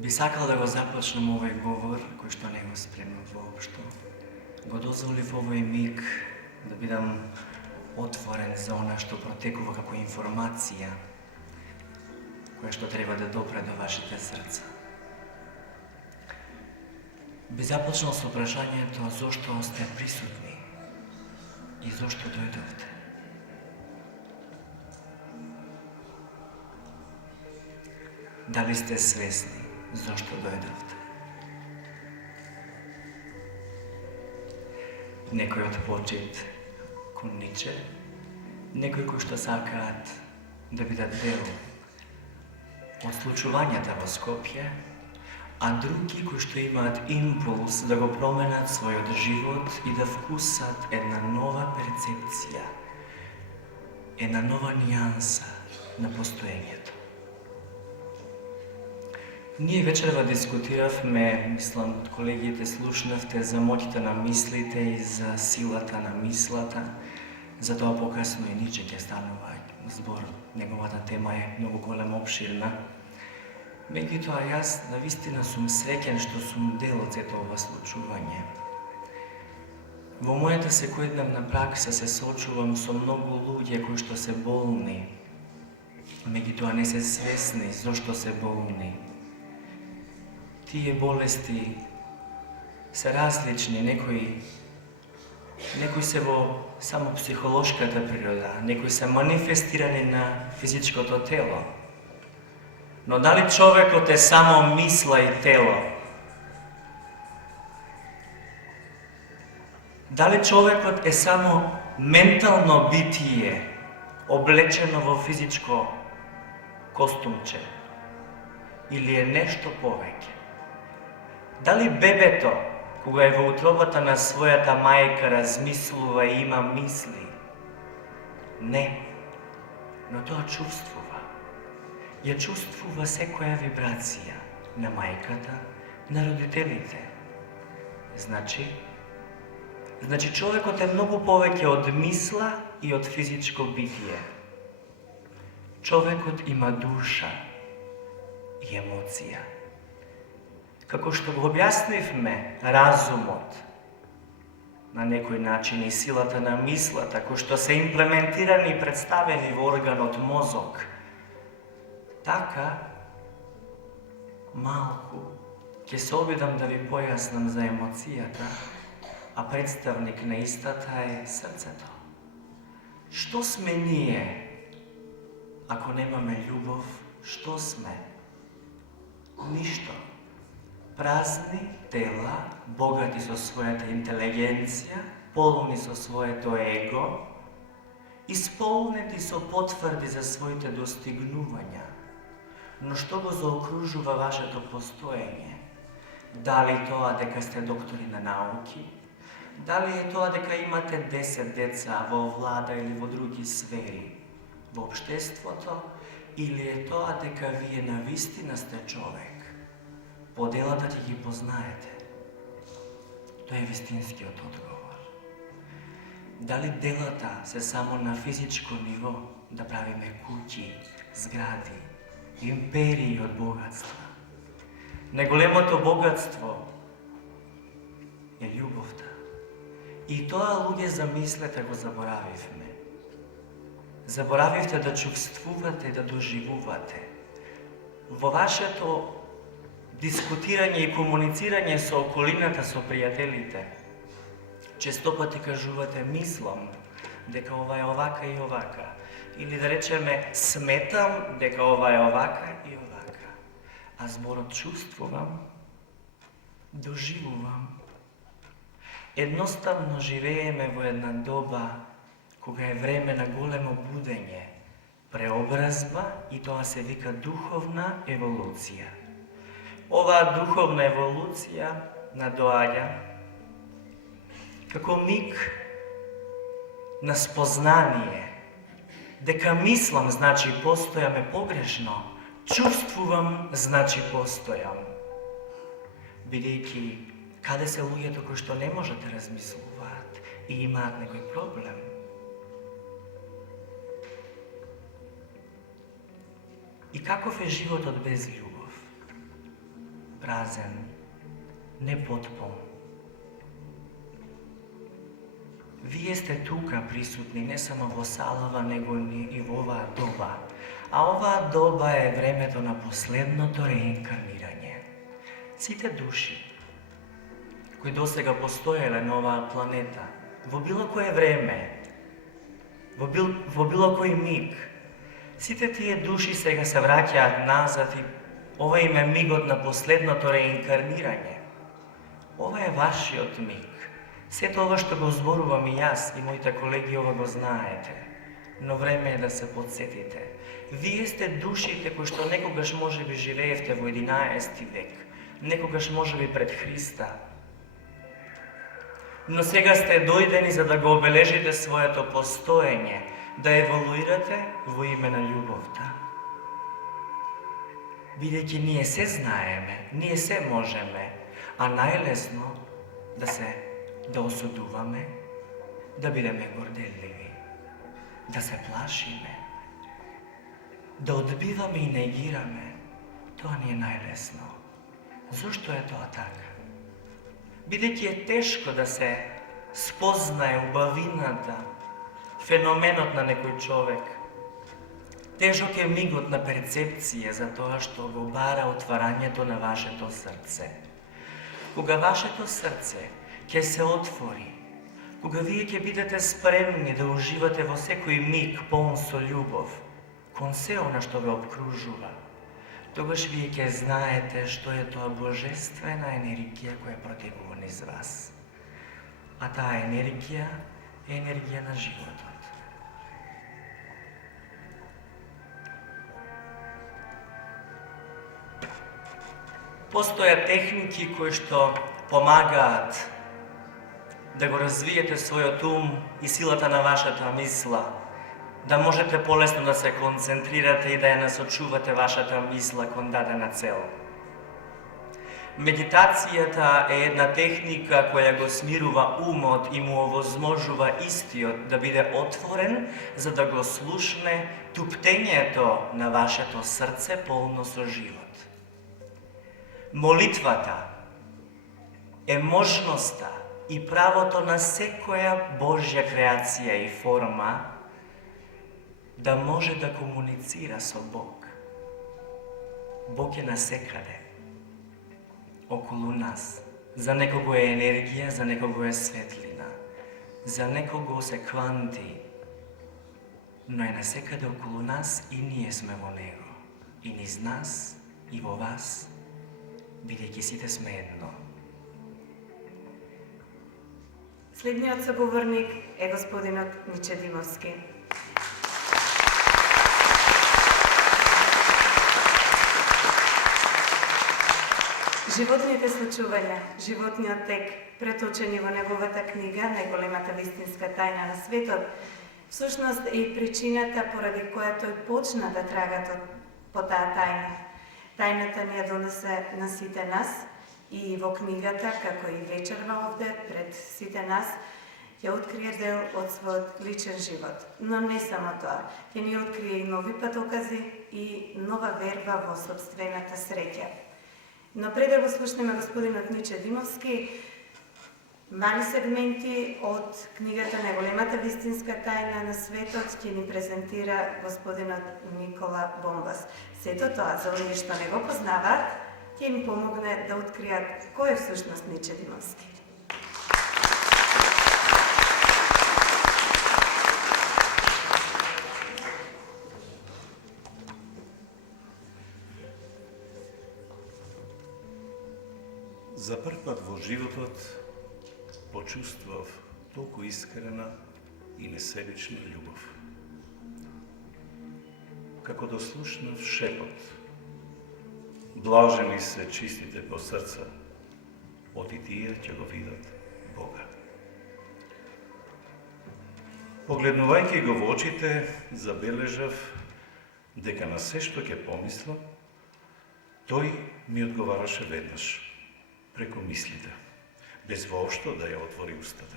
Би сакал да го започнем овој говор, кој што не го спремав воопшто. Го дозволив овој миг да бидам отворен за она што протекува како информација, која што треба да допре до вашите срца. Би започнал со прашањето зошто сте присутни и зошто дојдовте. Дали сте свесни зошто дојдовте? Некој од почит кон Ниче, некој кој што сакаат да бидат дел од случувањата во Скопје, а други кои што имаат импулс да го променат својот живот и да вкусат една нова перцепција, една нова нијанса на постоењето. Ние вечерва дискутиравме, мислам, колегите слушнавте за моќта на мислите и за силата на мислата, затоа покасно и Ниче ќе станува збор. Неговата тема е многу голема, обширна. Меѓутоа, јас навистина сум среќен што сум дел од сето ова случување. Во мојата секојдневна пракса се соочувам со многу луѓе кои што се болни, меѓутоа не се свесни зошто се болни. Тие болести се различни, некои се во само психолошката природа, некои се манифестирани на физичкото тело. Но дали човекот е само мисла и тело? Дали човекот е само ментално битие, облечено во физичко костумче? Или е нешто повеќе? Дали бебето, кога е во утробата на својата мајка, размислува и има мисли? Не, но тоа чувствува. Ја чувствува секоја вибрација на мајката, на родителите. Значи човекот е многу повеќе од мисла и од физичко битие. Човекот има душа и емоција. Како што го објаснивме разумот на некој начин и силата на мислата, кои што се имплементирани и представени во органот мозок, така малку ќе се обидам да ви појаснам за емоцијата, а представник на истата е срцето. Што сме ние, ако немаме љубов? Што сме? Ништо. Празни тела, богати со својата интелигенција, полни со своето его, исполнети со потврди за своите достигнувања. Но што го заокружува вашето постоење? Дали тоа дека сте доктори на науки? Дали е тоа дека имате 10 деца во влада или во други сфери, во општеството? Или е тоа дека вие навистина сте човек? По делата ќе ги познаете. Тоа е вистинскиот одговор. Дали делата се само на физичко ниво, да правиме куќи, згради, империи од богатства? Најголемото богатство е љубовта. И тоа, луѓе, замислете, го заборавивме. Заборавивте да чувствувате, да доживувате. Во вашето дискутирање и комуницирање со околината, со пријателите, често пати кажувате мислам дека ова е овака и овака. Или да речеме сметам дека ова е овака и овака. А зборот чувствувам, доживувам. Едноставно живееме во една доба кога е време на големо будење, преобразба, и тоа се вика духовна еволуција. Оваа духовна еволуција надоаѓа како миг на спознание дека мислам значи постојам е погрешно, чувствувам значи постојам. Бидејќи Каде се луѓето кои што не можат да размислуваат и имаат некој проблем? И каков е животот без љубов? Празен, непотпун. Вие сте тука присутни не само во салава, него и во оваа доба. А оваа доба е времето на последното реинкарнирање. Сите души кои досега постоеле на оваа планета, во било кое време, во било кој миг, сите тие души сега се враќаат назад и ова им е мигот на последното реинкарнирање. Ова е вашиот миг. Сето ова што го зборувам и јас и моите колеги ова го знаете. Но време е да се подсетите. Вие сте душите кои што некогаш можеби живеевте во 11 век, некогаш можеби пред Христа. Но сега сте дојдени за да го обележите своето постоење, да еволуирате во име на љубовта. Бидејќи ние се знаеме, ние се можеме, а најлесно да осудуваме, да бидеме горделливи, да се плашиме, да одбиваме и негираме, тоа ни е најлесно. Зошто е тоа така? Бидејќи е тешко да се спознае убавината, феноменот на некој човек. Тежок е мигот на перцепција за тоа што го бара отварањето на вашето срце. Кога вашето срце ќе се отвори, кога вие ќе бидете спремни да уживате во секој миг полн со љубов, кон се она што ве обкружува, тогаш вие ќе знаете што е тоа божествена енергија која протекува низ вас. А таа енергија е енергија на животот. Постојат техники кои што помагаат да го развиете својот ум и силата на вашата мисла, да можете полесно да се концентрирате и да ја насочувате вашата мисла кон дадена цел. Медитацијата е една техника која го смирува умот и му овозможува истиот да биде отворен за да го слушне туптењето на вашето срце полно со живот. Молитвата е можноста и правото на секоја Божја креација и форма да може да комуницира со Бог. Бог е насекаде, околу нас. За некого е енергија, за некого е светлина, за некого се кванти, но е насекаде околу нас и ние сме во Него. И низ нас, и во вас, бидејќи сите сме едно. Следниот соговорник е господинот Ниче Димовски. Животните случувања, животниот тек, преточени во неговата книга Најголемата вистинска тајна на светот, всушност е и причината поради која тој почна да трага по таа тајна. Тајната ни ја донесе на сите нас и во книгата, како и вечерва овде пред сите нас, ќе открие дел од својот личен живот. Но не само тоа, ќе ни открие и нови патокази и нова верба во собствената среќа. Но пред да го слушнеме господинот Ниче Димовски, мали сегменти од книгата Најголемата вистинска тајна на светот ќе ни презентира господинот Никола Бомбас. Сето тоа, за оние што не го познаваат, ќе им помогне да откријат кој е всушност Ниче Димовски. За прв пат во животот почувствував толку искрена и несебична љубов. Како да слушнав шепот, блажени се чистите по срца, оти тие ќе го видат Бога. Погледнувајќи го во очите, забележав дека на се што ќе помислам, тој ми одговараше веднаш, преку мислите. без воопшто да ја отвори устата.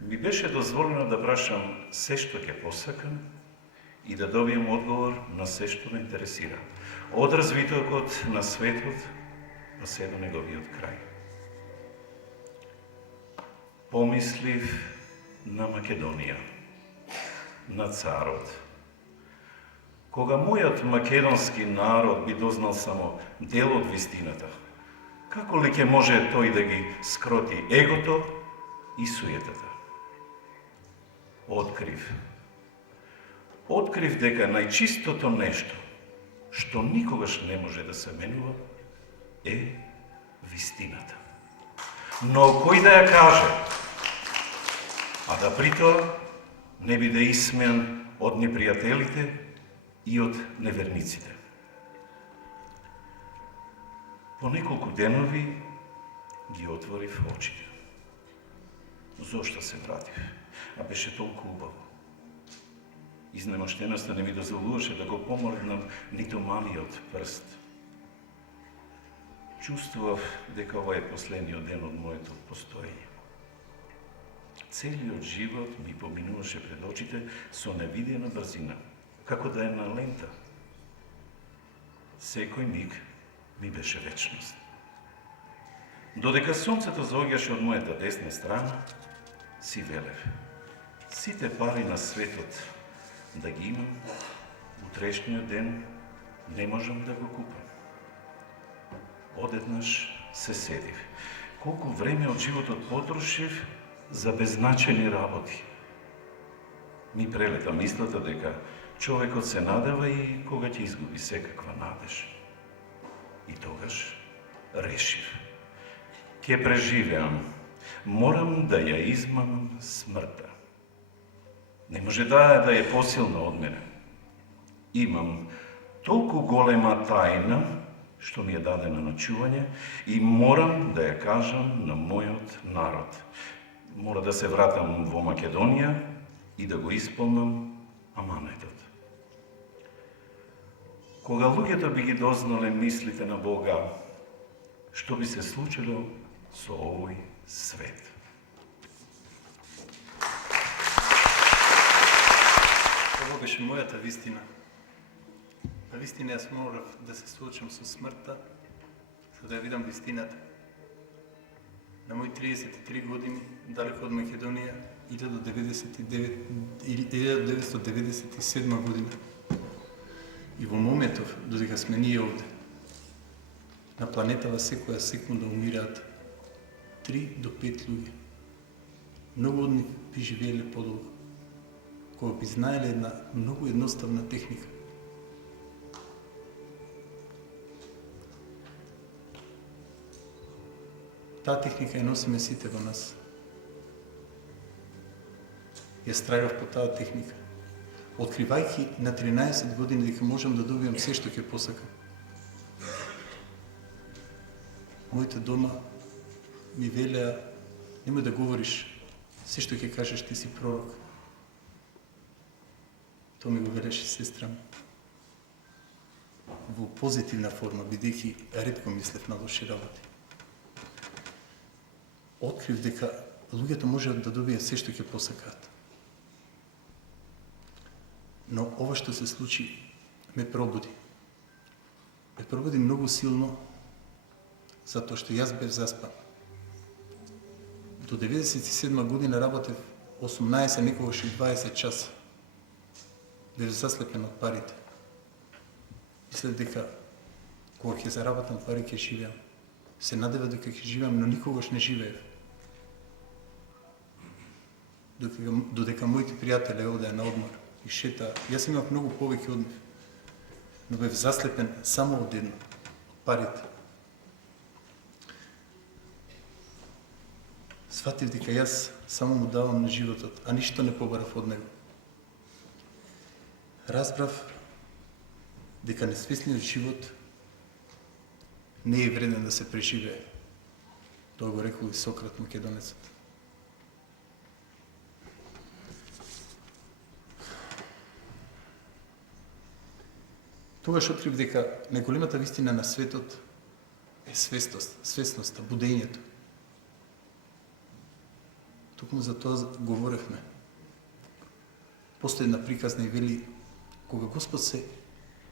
Ми беше дозволено да прашам се што ќе посакам и да добием одговор на се што ме интересира. Од развитокот на светот, па се до неговиот крај. Помислив на Македонија, на царот. Кога мојот македонски народ би дознал само дел од вистината, како ли ќе може тој да ги скроти егото и суетата? Открив дека најчистото нешто, што никогаш не може да се менува, е вистината. Но кој да ја каже, а да при тоа не биде исмеан од непријателите и од неверниците. По неколку денови ги отворив очите. Зошто се вратив? А беше толку убаво. Изнемоштеноста не ми дозволуваше да го поморгнам ниту малиот прст. Чувствував дека ова е последниот ден од моето постоење. Целиот живот ми поминуваше пред очите со невидена брзина, како да е на лента. Секој миг ми беше вечност. Додека сонцето заоѓаше од мојата десна страна, си велев: сите пари на светот да ги имам, утрешниот ден не можам да го купам. Одеднаш се седив. Колку време од животот потрошив за беззначени работи. Ми прелета мислата дека човекот се надева и кога ќе изгуби секаква надеж. И тогаш решив: ќе преживеам, морам да ја измамам смртта. Не може да е посилна од мене. Имам толку голема тајна, што ми е дадена на чување, и морам да ја кажам на мојот народ. Мора да се вратам во Македонија и да го исполнам аманетот. Кога луѓето би ги дознале мислите на Бога, што би се случило со овој свет? Това беше мојата вистина. На вистина јас морав да се суочам со смртта, за да ја видам вистината. На мои 33 години, далеко од Македонија, 1997 година. И во моментов, додека сме ние овде, на планетава секоја секунда умираат 3 до 5 луѓе. Многу од нив би живееле подолго, кога би знаеле една многу едноставна техника. Таа техника ја носиме сите во нас. Ја страјав по таа техника, откривајќи на 13 години дека можам да добиам се што ќе посакам. Моите дома ми велеа: немој да говориш, се што ќе кажеш ти си пророк. Тоа ми го велеше сестра ми. Во позитивна форма, бидејќи ретко мислев на лоши работи. Открив дека луѓето можат да добијат се што ќе посакаат. Но ова што се случи ме пробуди. Ме пробуди многу силно, затоа што јас бев заспан. До 97 година работев 18, некогаш и 20 часа. Бев заслепен од парите. Мислев дека кога ќе заработам пари ќе живеам. Се надева дека ќе живеам, но никогаш не живеев. Додека моите пријатели одеа на одмор и шета, јас имав многу повеќе од нив, но бев заслепен само од едно, од парите. Сватив дека јас само му давам на животот, а ништо не побарав од него. Разбрав дека несвесниот живот не е вреден да се преживее. Тоа го рекол и Сократ македонецот. Тогаш открив дека најголемата вистина на светот е свесноста, будењето. Токму за тоа говоревме. Постои една приказна и вели, кога Господ се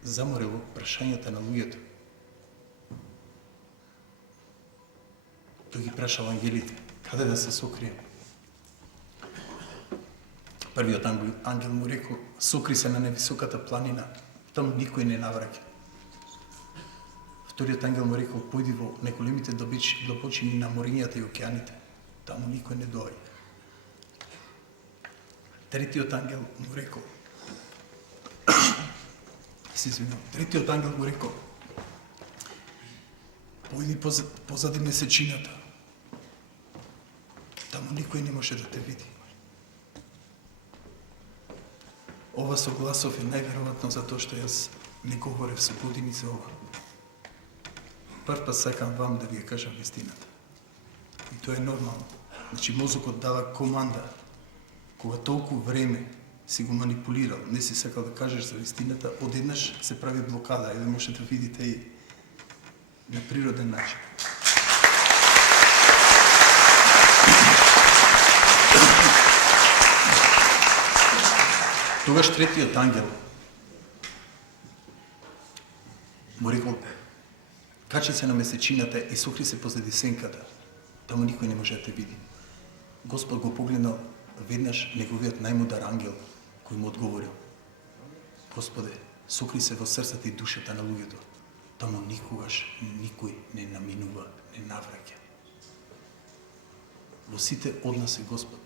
заморил во прашањата на луѓето, тој ги прашал ангелите, каде да се сокрие? Првиот ангел му рекол, сокри се на невисоката планина, таму никој не навраќа. Вториот ангел му рекол, појди во неголемите длабочини на морињата и океаните, таму никој не доаѓа. Третиот ангел му рекол, третиот ангел му рекол, појди позади месечината, таму никој не може да те види. Ова со гласов е најверојатно затоа што јас не говорев со години за ова. Прв пат сакам вам да ви ја кажам вистината. И тоа е нормално. Значи мозокот дава команда. Кога толку време си го манипулирал, не си сакал да кажеш за вистината, одеднаш се прави блокада. Еве можете да видите и на природен начин. Тогаш третиот ангел му рекол, качи се на месечината и сокри се позади сенката, таму никој не може да те види. Господ го погледнал веднаш неговиот најмудар ангел, кој му одговорил, Господе, сокри се во срцата и душата на луѓето, таму никогаш никој не наминува, не навраќа. Во сите од нас е Господ.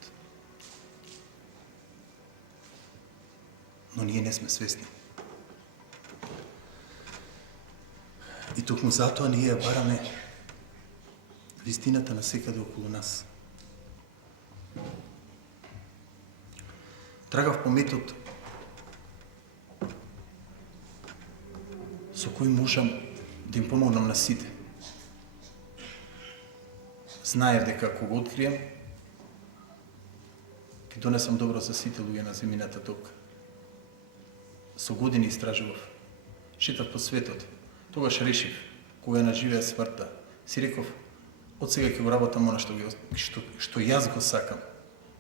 Но ние не сме свесни. И токму затоа ние ја бараме вистината насекаде околу нас. Трагав по метод со кој можам да им помогнам на сите. Знаев дека кога го открием, ќе донесам добро за сите луѓе на земјината тука. Со години истражував, шетав по светот, тогаш решив, кога ја наживеа смртта, си реков, од сега ќе го работам она што јас го сакам,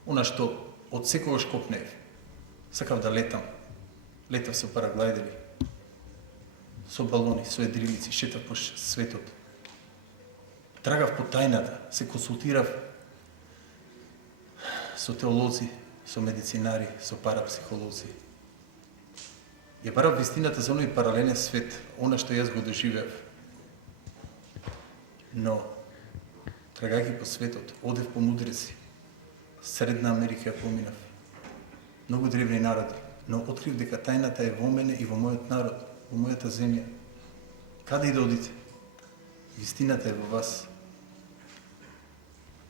она што од секогаш копнеев. Сакав да летам, летав со параглайдери, со балони, со едрилици, шетав по светот. Трагав по тајната, се консултирав со теолози, со медицинари, со парапсихолози. Ја барав вистината за оној паралелен свет, она што јас го доживеав. Но, трагајќи по светот, одев по мудреци, Средна Америка ја поминав, многу древни народи, но открив дека тајната е во мене и во мојот народ, во мојата земја. Каде и да одите? Вистината е во вас.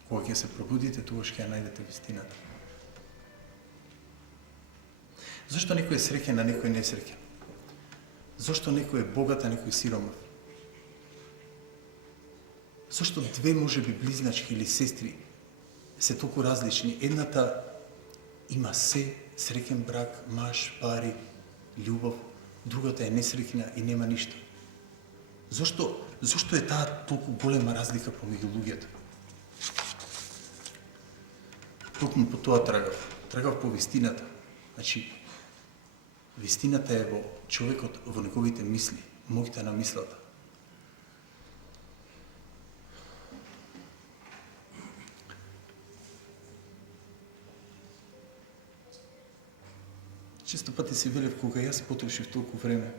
Кога ќе се пробудите, тогаш ќе ја најдете вистината. Зошто некој е среќен, а некој не среќен? Зошто некој е богат, а некој сиромав? Зошто две можеби близначки или сестри се толку различни? Едната има се, среќен брак, маж, пари, љубов, другата е несреќна и нема ништо. Зошто е таа толку голема разлика помеѓу луѓето? Токму по тоа трагав по вистината. Значи, вистината е во човекот, во неговите мисли, моќта на мислата. Често пати си велев кога јас потрошив толку време,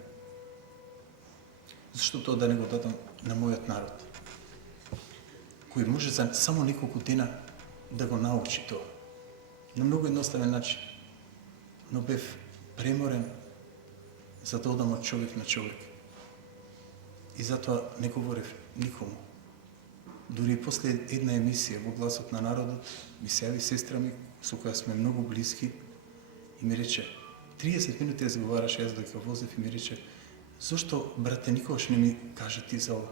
зашто тоа да не го дадам на мојот народ, кој може за само неколку дена да го научи тоа, на многу едноставен начин, но бев преморен за да одам од човек на човек. И затоа не говорев никому. Дури после една емисија во Гласот на народот, ми се јави сестра ми, со која сме многу блиски, и ми рече, 30 минути разговараше јас дека возев и ми рече, зошто, брате, никогаш не ми кажа ти за ова?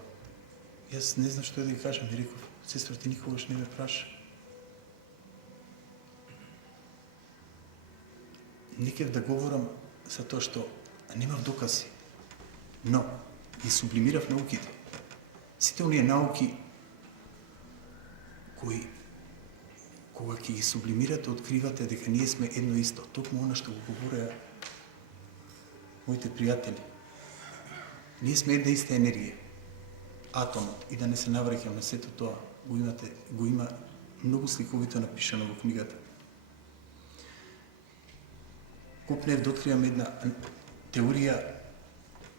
Јас не знам што да ги кажам, ми реков, сестра, ти никогаш не ме праша. Некев да говорам за тоа што немав докази, но ги сублимирав науките. Сите оние науки кои кога ќе ги сублимирате, откривате дека ние сме едно исто. Токму она што го говореа моите пријатели. Ние сме една иста енергија. Атомот, и да не се навраќам на сето тоа, го има многу сликовито напишано во книгата. Купнев да откривам една теорија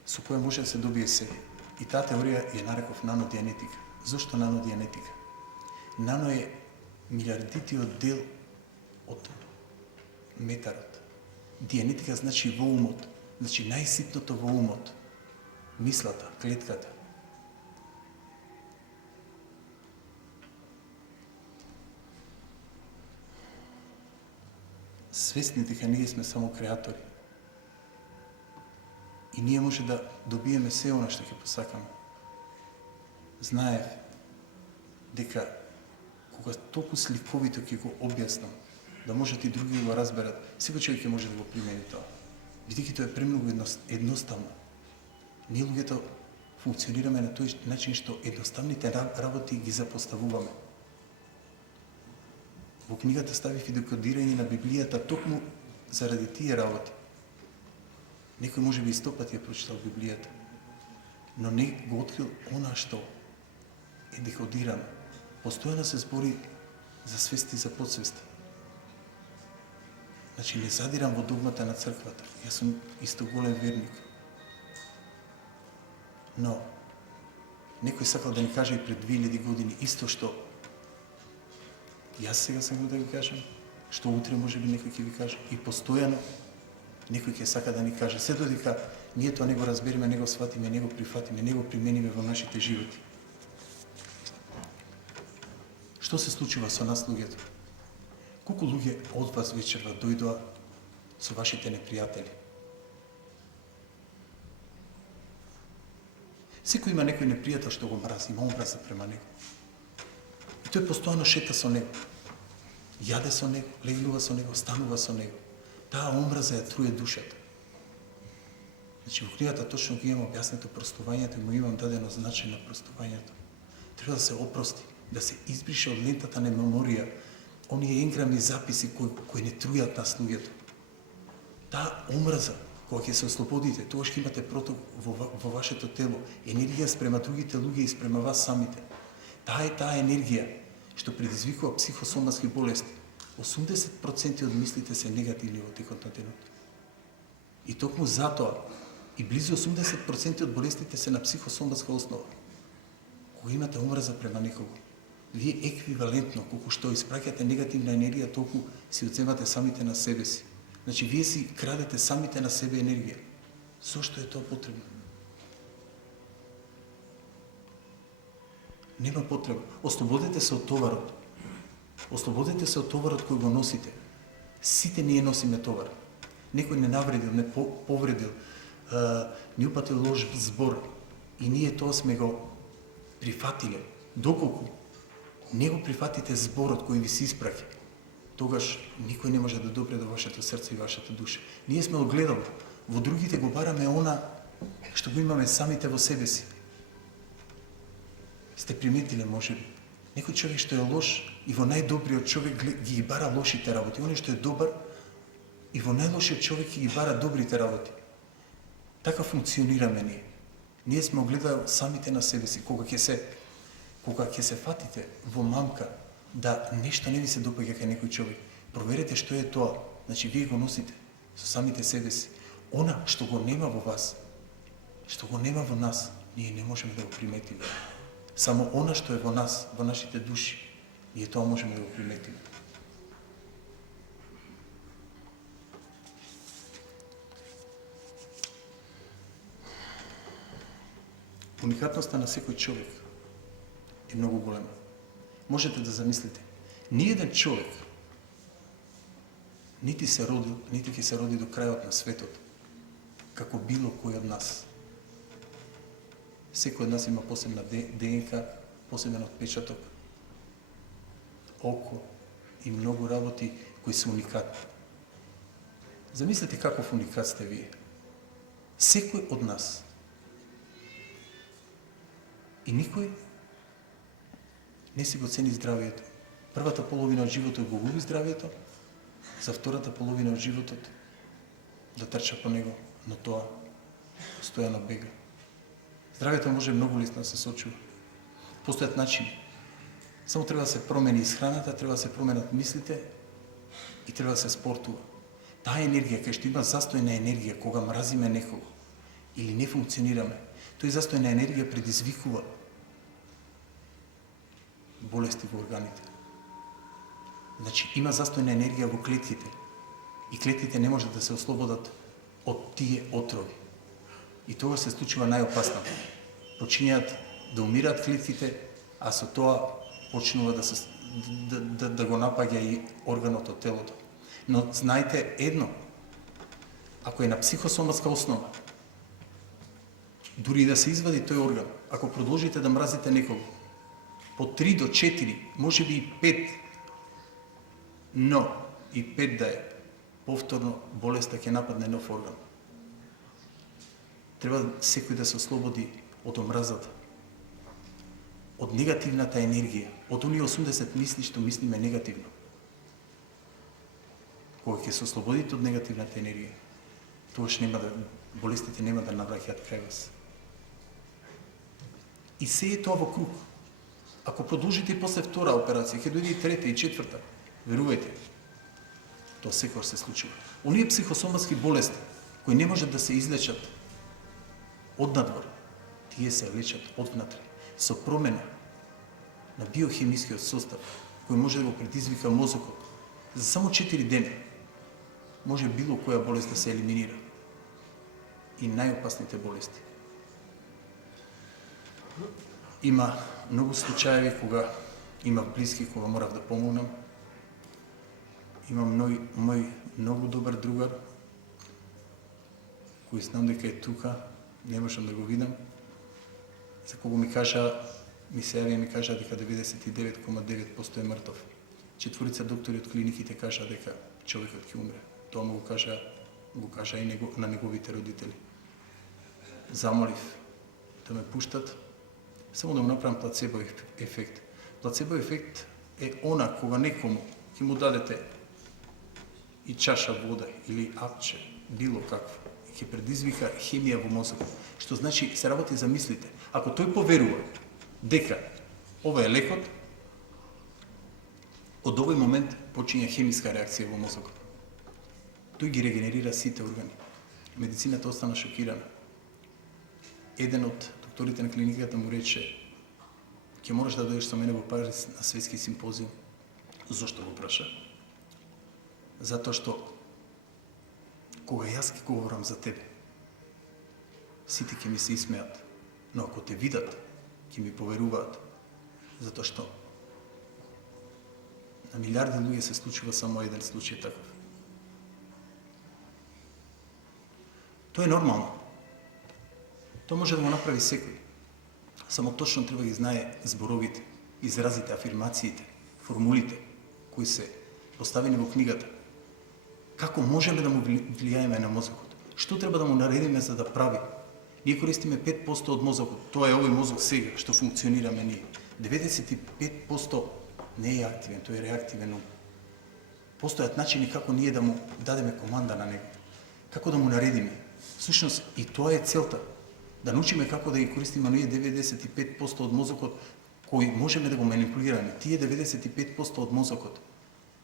со која може да се добие себе. И таа теорија ја нареков нанодианетика. Зошто нанодианетика? Нано е милиардитиот дел од метарот. Дианетика значи во умот, значи најситното во умот, мислата, клетката. Свесни дека ние сме само креатори. И ние може да добиеме се она што ќе посакаме. Знаев дека кога толку сликовито ќе го објаснам, да можат и други да го разберат, секој човек ќе може да го примени тоа. Бидејќи тоа е премногу едноставно. Ние луѓето функционираме на тој начин што едноставните работи ги запоставуваме. Во книгата ставив и декодирање на Библијата токму заради тие работи. Некој може би и 100 пати ја прочитал Библијата, но не го открил она што е декодирано. Постојано се збори за свест и за подсвест. Значи, не задирам во догмата на црквата. Јас сум исто голем верник. Но, некој сакал да ни каже и пред 2000 години исто што јас сега сакам да ви кажам, што утре може би некој ќе ви каже. И постојано некој ќе сака да ни каже. Се додека ние тоа не го разбереме, не го сватиме, не го прифатиме, не го примениме во нашите животи. Што се случува со нас луѓето? Колку луѓе од вас вечерва дојдоа со вашите непријатели? Секој има некој непријател што го мрази, има омраза према него. И тој постојано шета со него. Јаде со него, легнува со него, станува со него. Таа омраза ја труе душата. Значи, во книгата точно ги имам објаснето простувањето и му имам дадено значај на простувањето. Треба да се опрости, да се избрише од лентата на меморија оние енграмни записи кои не трујат нас луѓето. Таа омраза, кога ќе се ослободите, тогаш ќе имате проток во вашето тело, енергија спрема другите луѓе и спрема вас самите. Таа е таа енергија што предизвикува психосоматски болести. 80% од мислите се негативни во текот на денот. И токму затоа, и близу 80% од болестите се на психосоматска основа. Кога имате омраза према некого, вие еквивалентно, колку што испраќате негативна енергија, толку си одземате самите на себе си. Значи, вие си крадете самите на себе енергија. Зошто е тоа потребно? Нема потреба. Ослободете се од товарот. Ослободете се од товарот кој го носите. Сите ние носиме товар. Некој не навредил, не повредил, ни упатил лош збор. И ние тоа сме го прифатиле. Доколку не го прифатите зборот кој ви се испраќа, тогаш никој не може да допре до вашето срце и вашата душа. Ние сме огледало. Во другите го бараме она што го имаме самите во себе си. Сте приметиле, може би. Некој човек што е лош и во најдобриот човек ги бара лошите работи. Оној што е добар и во најлошиот човек ги бара добрите работи. Така функционираме ние. Ние сме огледали самите на себе си. Кога ќе се фатите во мамка да нешто не ви се допаѓа кај некој човек, проверете што е тоа. Значи, вие го носите со самите себе си. Она што го нема во вас, што го нема во нас, ние не можеме да го приметиме. Само она што е во нас, во нашите души, ние тоа можеме да го приметиме. Уникатноста на секој човек е многу голема. Можете да замислите, ниеден човек нити се родил, нити ќе се роди до крајот на светот, како било кој од нас. Секој од нас има посебна ДНК, посебен отпечаток, око и многу работи кои се уникатни. Замислете каков уникат сте вие. Секој од нас И никој не си го цени здравието. Првата половина од животот го губи здравието, за втората половина од животот да трча по него, но тоа постојано бега. Здравието може многу лесно да се сочува. Постојат начини. Само треба да се промени исхраната, треба да се променат мислите и треба да се спортува. Таа енергија, кај што има застој на енергија, кога мразиме некого или не функционираме, тој застој на енергија предизвикува болести во органите. Значи, има застој на енергија во клетките и клетките не можат да се ослободат од тие отрови. И тоа се случува најопасното. Почињаат да умираат клетките, а со тоа почнува да го напаѓа и органот од телото. Но знаете едно, ако е на психосоматска основа, дури да се извади тој орган, ако продолжите да мразите некого, по 3 до 4, може би и 5, но и 5 да е, повторно болеста ќе нападне нов орган. Треба секој да се ослободи од омразата, од негативната енергија, од оние 80 мисли што мислиме негативно. Кога ќе се ослободите од негативната енергија, тогаш болестите нема да навраќаат кај вас. И се е тоа во круг. Ако продолжите и после втора операција, ќе дојде и трета и четврта, верувајте, тоа секогаш се случува. Оние психосоматски болести, кои не можат да се излечат од надвор, тие се лечат одвнатре, со промена на биохемискиот состав, кој може да го предизвика мозокот. За само 4 дена може било која болест да се елиминира. И најопасните болести. Има многу случаеви кога има блиски кога морав да помогнам. Имам мој многу добар другар, кој знам дека е тука, не можам да го видам, за кого ми се јави и ми кажа дека 99,9% е мртов. 4 доктори од клиниките кажа дека човекот ќе умре. Тоа му го кажа и на неговите родители. Замолив да ме пуштат, само да му направам плацебо ефект. Плацебо ефект е она кога некому ќе му дадете и чаша вода или апче, било какво, и ќе предизвика хемија во мозокот, што значи се работи за мислите. Ако тој поверува дека ова е лекот, од овој момент почиња хемиска реакција во мозокот. Тој ги регенерира сите органи. Медицината остана шокирана. Еден од докторите на клиниката му рече: ќе мораш да дојдеш со мене во Париз на светски симпозиум. Зошто го праша? Затоа што кога јас ќе говорам за тебе, сите ќе ми се исмеат, но ако те видат, ќе ми поверуваат, затоа што на милиарди луѓе се случува само еден случај таков. Тоа е нормално. Тоа може да го направи секој. Само точно треба да ги знае зборовите, изразите, афирмациите, формулите кои се поставени во книгата. Како можеме да му влијаеме на мозокот? Што треба да му наредиме за да прави? Ние користиме 5% од мозокот. Тоа е овој мозок сега, што функционираме ние. 95% не е активен, тој е реактивен ум. Постојат начини како ние да му дадеме команда на него. Како да му наредиме. Всушност, и тоа е целта. Да научиме како да ги користиме ние 95% од мозокот кој можеме да го манипулираме. Тие 95% од мозокот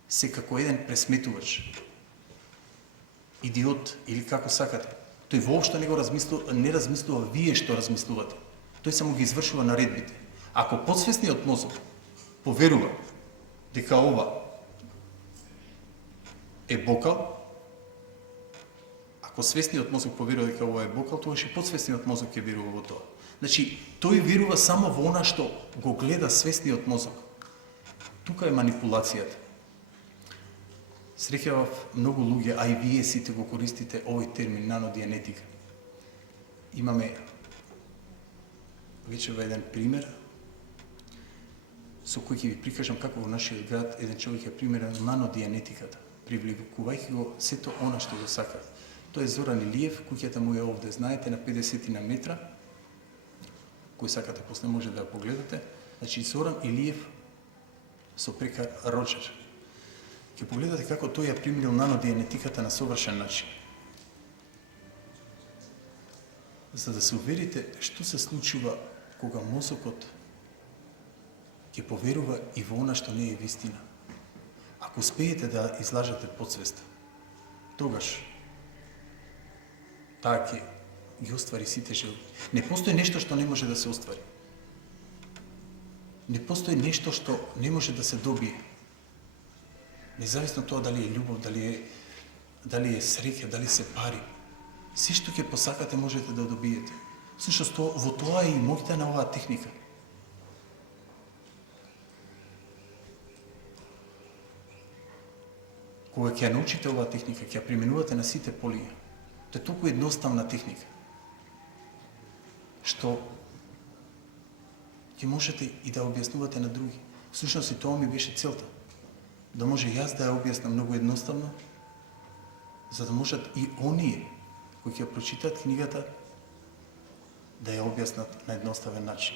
се како еден пресметувач, идиот или како сакате. Тој воопшто не размислува вие што размислувате. Тој само ги извршува наредбите. Ако подсвесниот мозок поверува дека ова е бокал, ако свесниот мозок поверува дека ова е бокал, тогаш и подсвесниот мозок ќе верува во тоа. Значи, тој верува само во она што го гледа свесниот мозок. Тука е манипулацијата. Среќавав многу луѓе, а и вие сите го користите овој термин нанодианетика. Имаме вечерва еден пример со кој ќе ви прикажам како во нашиот град еден човек е примерен нанодианетиката, привлекувајќи го сето она што го сака. Тоа е Зоран Илиев, куќата му е овде, знаете, на 50 на метра. кој сакате после може да ја погледате, значи Зоран Илиев со Пекар Роджер. Ќе погледате како тој ја примирил наногенетиката на совршен начин. За да се уверите што се случува кога мозокот ќе поверува и во она што не е вистина. Ако успеете да излажете подсвеста, тогаш таа ќе ги оствари сите желби. Не постои нешто што не може да се оствари. Не постои нешто што не може да се добие. Независно тоа дали е љубов, дали е среќа, дали се пари. Се што ќе посакате можете да добиете. Всушност во тоа е и моќта на оваа техника. Кога ќе ја научите оваа техника, ќе ја применувате на сите полија. Тоа е толку едноставна техника, што ќе можете и да објаснувате на други. Всушност и тоа ми беше целта. Да може јас да ја објаснам многу едноставно, за да можат и оние кои ќе прочитат книгата да ја објаснат на едноставен начин.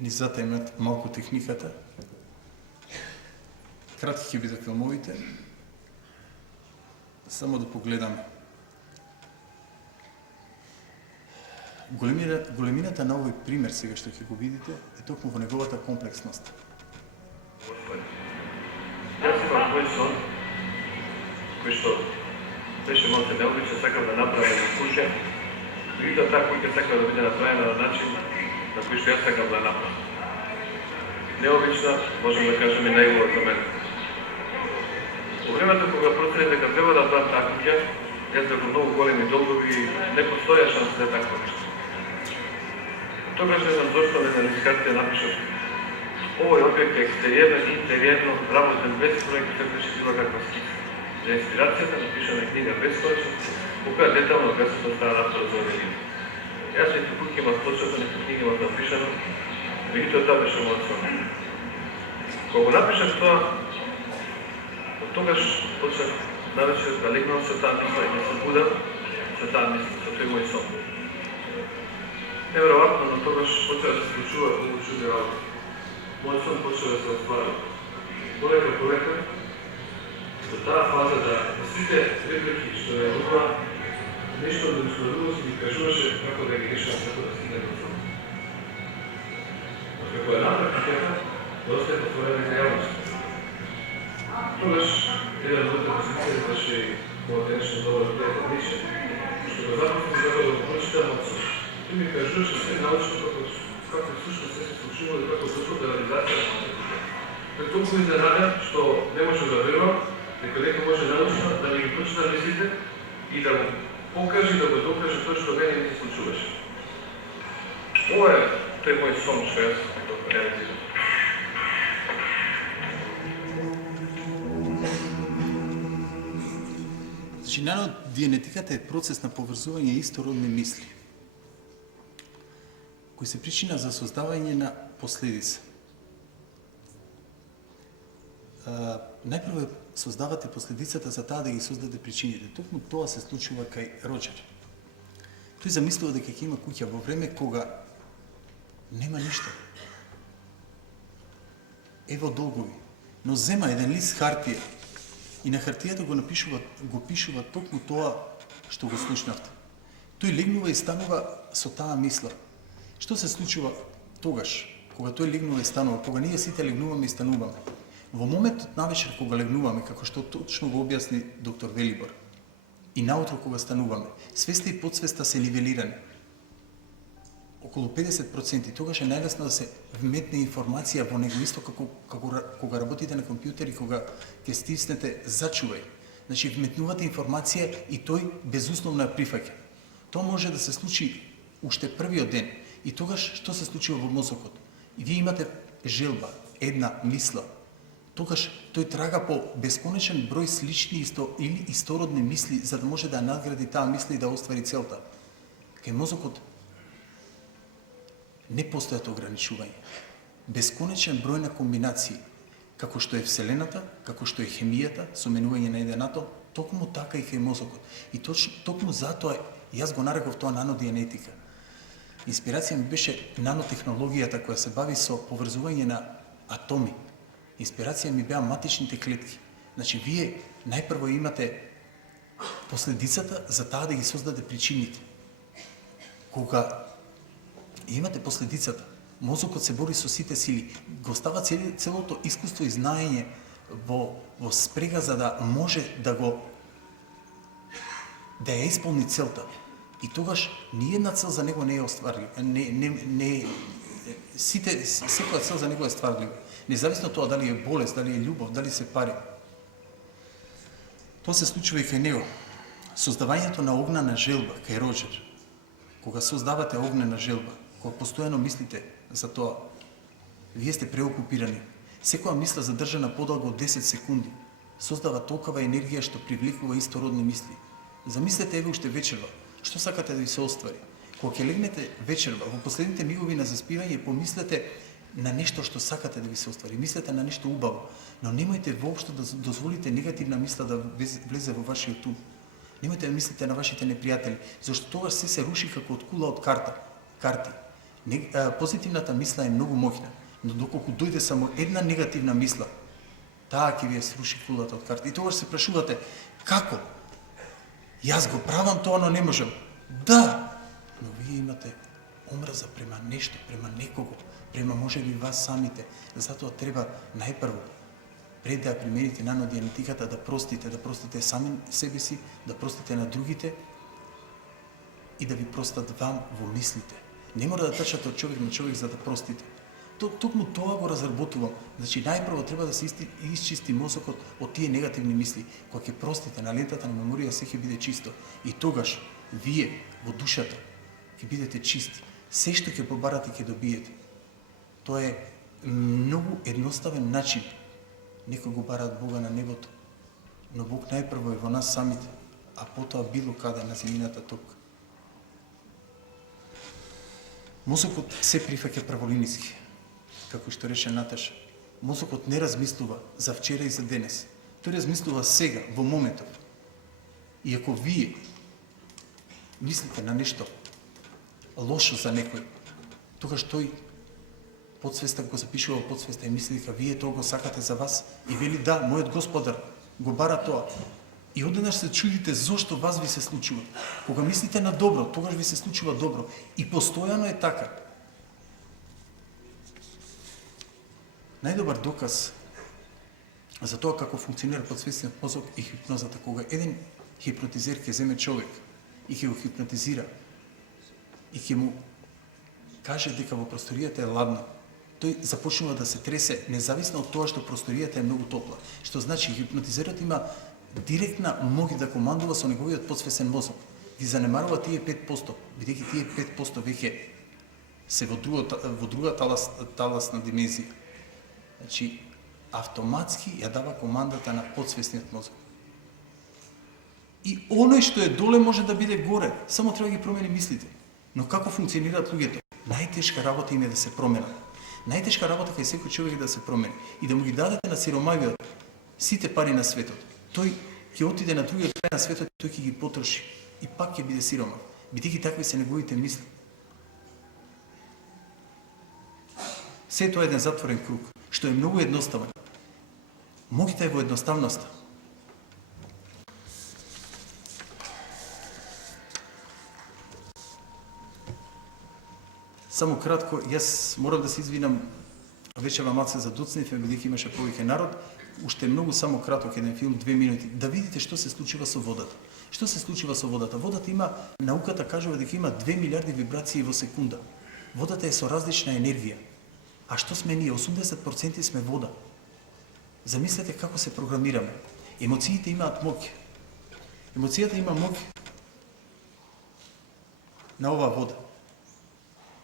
Низата имат малку техниката. Кратки ќе бидат филмовите. Само да погледам. Големината на овој пример сега што ќе го видите е токму во неговата комплексност. Јас имам мој сон, кој што беше малце необичен, сакам да направам куќа, и да таа куќа сакам да биде направена на начин на кој што јас сакам да направам. Необична, можем да кажем и најубава за мене. Во времето кога проценет дека треба да правам таа куќа, јас бев многу големи долгови и не постоја шанса да такво нешто. Тогаш не знам зашто не на лискација напишав овој објект е екстериерно и интериерно работен без проект се беше била каква скица. За инспирацијата напишана книга Бесконечно, по која детално описано става автор за овој ливр. Јас ниту куќа имав почето, ниту книга имав напишано, меѓутоа тоа беше мојот сон. Кога напишав тоа, од тогаш почнав навечер да легнам со таа мисла и да се будам со таа мисла, со тој мој сон. Неверојатно, но тогаш почна да се случува многу чудни работи. Мојот сон почна да се остварува. Полека, до таа фаза да сите реплики што ме јавува, нешто да ми си ги кажуваше како да ги решам, како да стигне до сон. Како е направи книјата, доста е потворена за јавност. Тогаш, еден од позицијата беше мојот денешно добар пријател Миша, што го започнав за да го прочитам од сон. Тој ми кажуваше се научно како всушност се случило и како дошло до реализација на мојата. Тој толку ми изненаден што не може да верувам дека некој може научно да ми ги прочита мислите и да го покаже, да го докаже тоа што мене ми се случуваше. Ова е тој мој сон што јас го реализирам. Значи, наногенетиката е процес на поврзување истородни мисли, кој се причина за создавање на последица. Најпрво создавате последицата за таа да ги создаде причините. Токму тоа се случува кај Роджер. Тој замислува дека ќе има куќа во време кога нема ништо. Ево долгови. Но зема еден лист хартија и на хартијата го пишува токму тоа што го слушнавте. Тој легнува и станува со таа мисла. Што се случува тогаш, кога тој легнува и станува, кога ние сите легнуваме и стануваме? Во моментот навечер кога легнуваме, како што точно го објасни доктор Велибор, и наутро кога стануваме, свеста и подсвеста се нивелирани. Околу 50%, тогаш е најлесно да се вметне информација во него, исто како кога работите на компјутер и кога ќе стиснете зачувај. Значи, вметнувате информација и тој безусловно ја прифаќа. Тоа може да се случи уште првиот ден. И тогаш што се случува во мозокот? И вие имате желба, една мисла. Тогаш тој трага по бесконечен број слични или истородни мисли за да може да надгради таа мисла и да оствари целта. Кај мозокот Не постојат ограничувања. Бесконечен број на комбинации, како што е Вселената, како што е хемијата, со менување на еден атом, токму така и кај мозокот. И токму затоа јас го нареков тоа нанодиенетика. Инспирација ми беше нанотехнологијата која се бави со поврзување на атоми. Инспирација ми беа матичните клетки. Значи, вие најпрво имате последицата за таа да ги создаде причините. Кога имате последицата, мозокот се бори со сите сили, го става целото искуство и знаење во спрега за да може да ја исполни целта. И тогаш ни една цел за него не е остварлива. Секоја цел за него е стварлива. Независно тоа дали е болест, дали е љубов, дали се пари. Тоа се случува и кај него. Создавањето на огнена желба кај Роџер. Кога создавате огнена желба, кога постојано мислите за тоа, вие сте преокупирани. Секоја мисла задржана подолго од 10 секунди создава толкова енергија што привлекува истородни мисли. Замислете еве уште вечерва, што сакате да ви се оствари. Кога ќе легнете вечерва, во последните мигови на заспивање, помислете на нешто што сакате да ви се оствари. Мислете на нешто убаво, но немојте воопшто да дозволите негативна мисла да влезе во вашиот ум. Немојте да мислите на вашите непријатели, зашто тогаш се руши како од кула од карти. Позитивната мисла е многу моќна, но доколку дојде само една негативна мисла, таа ќе ви сруши кулата од карти. И тогаш се прашувате, како? Јас го правам тоа, но не можам. Да, но вие имате омраза према нешто, према некого, према можеби вас самите. Затоа треба најпрво, пред да ја примените нанодиенетиката, да простите сами себе си, да простите на другите и да ви простат вам во мислите. Не мора да трчате од човек на човек за да простите. Токму тоа го разработувам. Значи, најпрво треба да се исчисти мозокот од тие негативни мисли. Кога ќе простите на лентата на меморија, се ќе биде чисто. И тогаш, вие во душата ќе бидете чисти. Се што ќе побарате, ќе добиете. Тоа е многу едноставен начин. Некои го бараат Бога на небото, но Бог најпрво е во нас самите, а потоа било каде на земјината тук. Мозокот се прифаќа праволиниски, како што рече Наташа. Мозокот не размислува за вчера и за денес. Тој размислува сега, во моментот. И ако вие мислите на нешто лошо за некој, тогаш тој подсвеста го запишува во подсвеста и мисли дека вие тоа го сакате за вас и вели да, мојот Господар го бара тоа. И одеднаш се чудите зошто вас ви се случува. Кога мислите на добро, тогаш ви се случува добро. И постојано е така. Најдобар доказ за тоа како функционира подсвестниот мозок и хипнозата. Кога еден хипнотизер ќе земе човек и ќе го хипнотизира и ќе му каже дека во просторијата е ладно, тој започнува да се тресе независно од тоа што просторијата е многу топла. Што значи хипнотизерот има директна моќ да командува со неговиот подсвесен мозок. Ги занемарува тие 5%, бидејќи тие 5% веќе се во друга таласна димензија. Значи, автоматски ја дава командата на подсвесниот мозок. И оној што е доле може да биде горе, само треба да ги промени мислите. Но како функционираат луѓето? Најтешка работа им е да се променат. Најтешка работа кај секој човек е да се промени и да му ги дадете на сиромавиот сите пари на светот. Тој ќе отиде на другиот крај на светот и тој ќе ги потроши и пак ќе биде сиромав, бидејќи такви се неговите мисли. Се тоа е еден затворен круг, што е многу едноставен. Моќта е во едноставноста. Само кратко, јас морам да се извинам вечера малце задуцнив, бидејќи имаше повеќе народ. Уште многу само краток еден филм, 2 минути, да видите што се случува со водата. Што се случува со водата? Водата има, науката кажува дека има 2 милиарди вибрации во секунда. Водата е со различна енергија. А што сме ние? 80% сме вода. Замислете како се програмираме. Емоциите имаат моќ. Емоцијата има моќ на оваа вода.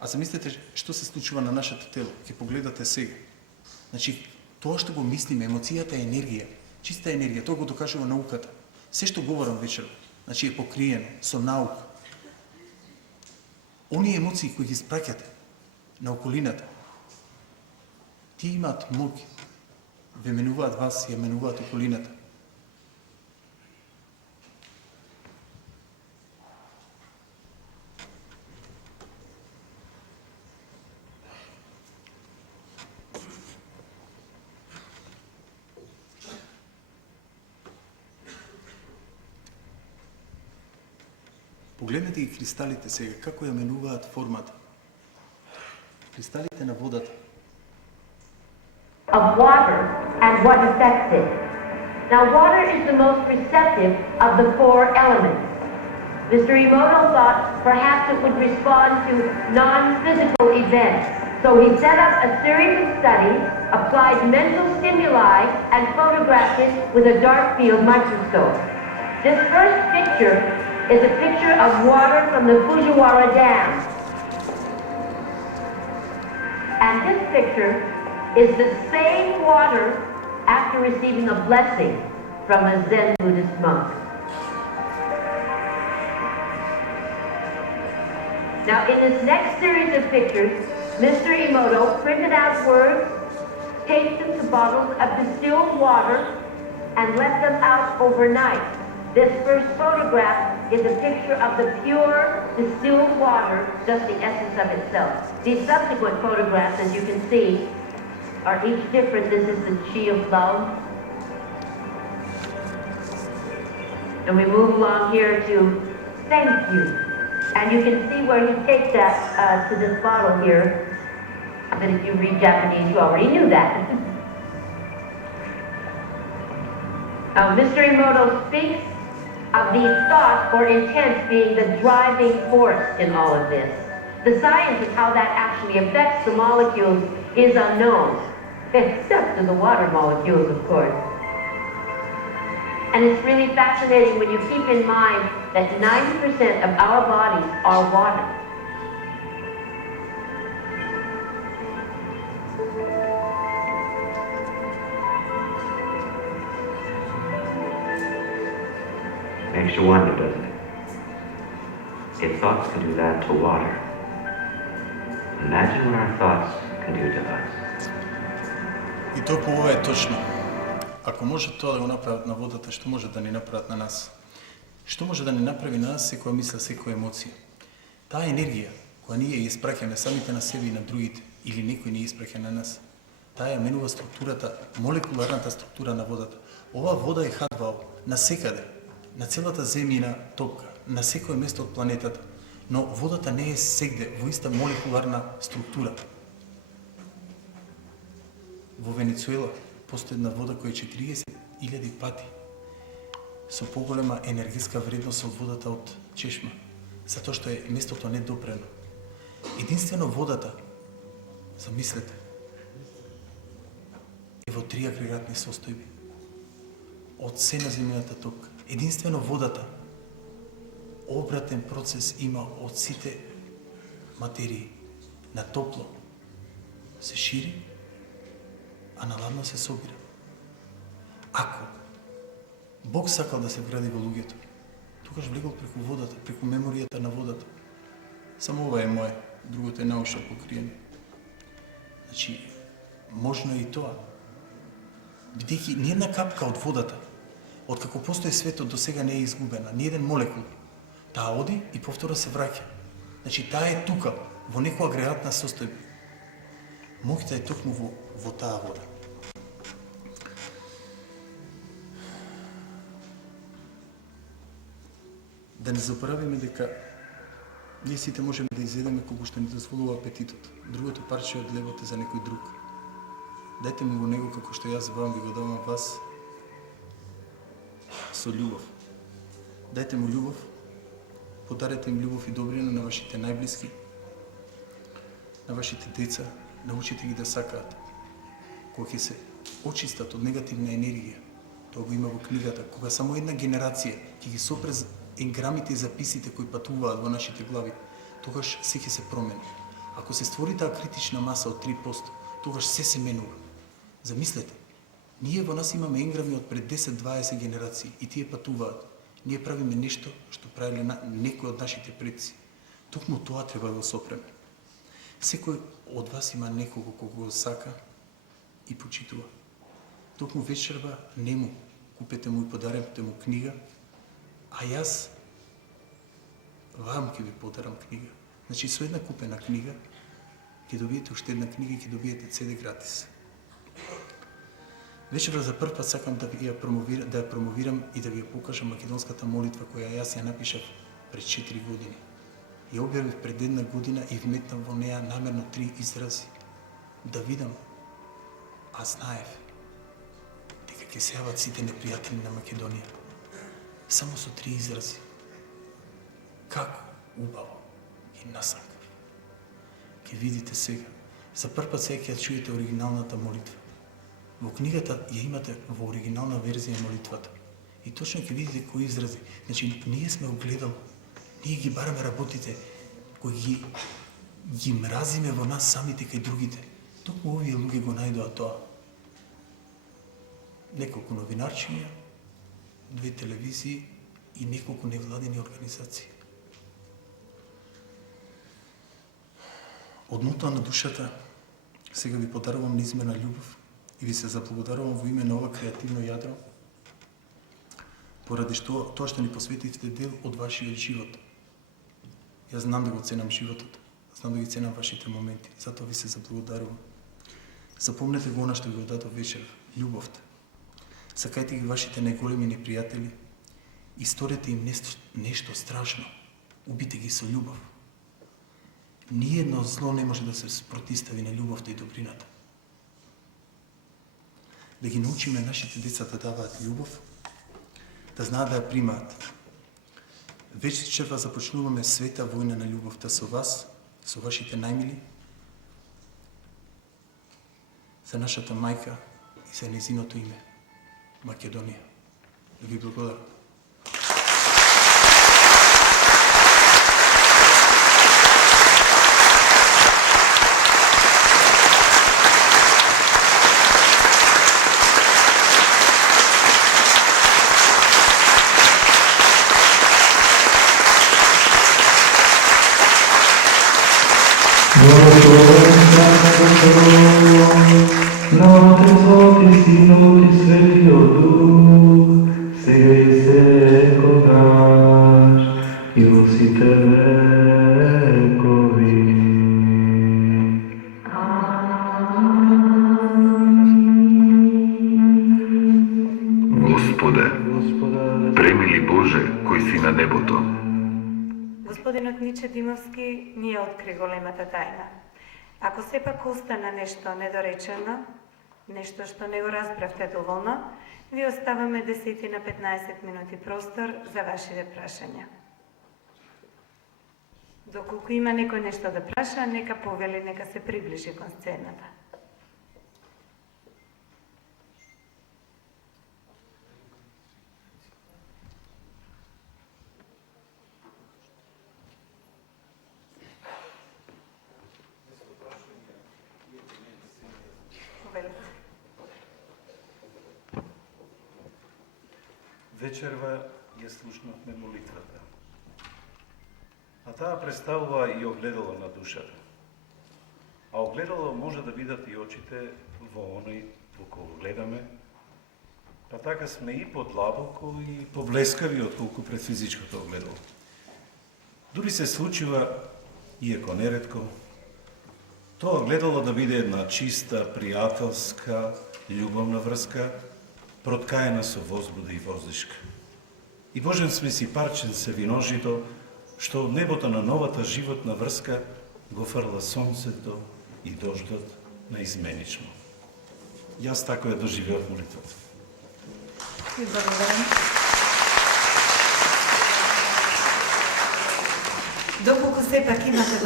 А замислете што се случува на нашето тело. Ќе погледате сега. Значи, тоа што го мислиме, емоцијата е енергија, чиста енергија, тоа го докажува науката. Се што говорам вечер, значи е покриено со наука. Оние емоции кои ги спраќате, на околината. Тие имаат моќ, ве менуваат вас, ја менуваат околината. Погледнете ги кристалите сега, како ја менуваат формата. Кристалите на водата. Of water and what affects it. Now, water is the most receptive of the four elements. Mr. Emoto thought perhaps it would respond to non-physical events. So he set up a series of studies, applied mental stimuli, and photographed it with a dark field microscope. This first picture is a picture of water from the Fujiwara Dam. And this picture is the same water after receiving a blessing from a Zen Buddhist monk. Now, in this next series of pictures, Mr. Emoto printed out words, taped them to bottles of distilled water, and left them out overnight. This first photograph is a picture of the pure distilled water, just the essence of itself. These subsequent photographs, as you can see, are each different. This is the Chi of love. And we move along here to thank you. And you can see where he takes that to this bottle here. But if you read Japanese, you already knew that. Mr. Emoto speaks of these thoughts or intents being the driving force in all of this. The science of how that actually affects the molecules is unknown, except to the water molecules, of course. And it's really fascinating when you keep in mind that 90% of our bodies are water. Makes you wonder, doesn't it? If thoughts can do that to water, imagine what our thoughts can do to us. И токму ова е точно. Ако може тоа да го направат на водата, што може да ни направат на нас? Што може да ни направи на нас секоја мисла, секоја емоција? Таа енергија, која ние ја испраќаме самите на себе и на другите, или некој ни испраќа на нас, таа ја менува структурата, молекуларната структура на водата. Оваа вода е H2O, насекаде, на целата земјина топка, на секое место од планетата, но водата не е сегде во иста молекуларна структура. Во Венецуела постои една вода која е 40.000 пати со поголема енергетска вредност од водата од чешма, затоа што е местото недопрено. Единствено водата, замислете, е во 3 агрегатни состојби. Од се на земјината топка. Единствено водата, обратен процес има од сите материи. На топло се шири, а на ладно се собира. Ако Бог сакал да се вгради во луѓето, тогаш влегол преку водата, преку меморијата на водата. Само ова е мое, другото е наушно покриено. Значи, можно и тоа. Бидејќи ниедна капка од водата, откако постои светот, до сега не е изгубена, ниеден молекул. Таа оди и повторно се враќа. Значи, таа е тука, во некоја агрегатна состојба. Моќта е токму во таа вода. Да не заборавиме дека ние сите можеме да изедеме колку што ни дозволува апетитот. Другото парче од лебот е за некој друг. Дайте ми го него како што јас вам ви го давам вас со љубов. Дайте му љубов, подарете им љубов и добрина на вашите најблиски, на вашите деца, научите ги да сакаат. Кога ќе се очистат од негативна енергија, тоа го има во книгата, кога само една генерација ќе ги сопре енграмите и записите кои патуваат во нашите глави, тогаш се ќе се промени. Ако се створи таа критична маса од 3%, тогаш се менува. Замислете, ние во нас имаме енграми од пред 10-20 генерации и тие патуваат. Ние правиме нешто што правиле некои од нашите предци. Токму тоа треба да го сопреме. Секој од вас има некого кого го сака и почитува. Токму вечерва нему купете му и подарете му книга, а јас вам ќе ви подарам книга. Значи, со една купена книга ќе добиете уште една книга и ќе добиете CD гратис. Вечерва за прв пат сакам да ја промовирам и да ви ја покажам македонската молитва која јас ја напишав пред 4 години. Ја објавив пред 1 година и вметнав во неа намерно 3 изрази. Да видам, а знаев, дека ќе се јават сите непријатели на Македонија. Само со 3 изрази. Како убаво и насакав. Ќе видите сега. За прв пат сега ќе чуете оригиналната молитва. Во книгата ја имате во оригинална верзија молитвата. И точно ќе видите кои изрази. Значи, ние сме огледало. Ние ги бараме работите кои ги мразиме во нас самите кај другите. Токму овие луѓе го најдоа тоа. Неколку новинарчиња, 2 телевизии и неколку невладени организации. Од нотата на душата сега ви подарувам неизмерна љубов и ви се заблагодарувам во име на ова креативно јадро, поради тоа што ни посветивте дел од вашиот живот. Јас знам да го ценам животот, знам да ги ценам вашите моменти, затоа ви се заблагодарувам. Запомнете го она што ви го дадов вечер, љубовта. Сакајте ги вашите најголеми непријатели и сторете им нешто страшно. Убите ги со љубов. Ниедно зло не може да се спротистави на љубовта и добрината. Да ги научиме нашите деца да даваат љубов, да знаат да ја примаат. Вечерва започнуваме света војна на љубовта со вас, со вашите најмили, за нашата мајка и за незиното име, Македонија. Да ви благодарам. На Отецот и Синот и Светиот Дух, сега и секогаш и во сите векови. Господе, премили Боже, кој си на небото. Господинот Ниче Димовски ни ја откри големата тајна. Ако сепак остана нешто недоречено, нешто што не го разбравте доволно, ви оставаме 10 на 15 минути простор за вашите прашања. Доколку има некој нешто да праша, нека повели, нека се приближи кон сцената. Вечерва ја слушнавме молитвата. А таа представува и огледало на душата. А огледало може да бидат и очите во оној во кого гледаме, па така сме и подлабоко и поблескави отколку пред физичкото огледало. Дури се случува, иако неретко, тоа огледало да биде една чиста, пријателска, љубовна врска, проткаена со возбуда и воздишка. И Божен сме си парчен се виножито, што од небото на новата животна врска го фрла сонцето и дождот наизменично. Јас тако ја доживеав молитвата. И благодарам. Доколку сепак имате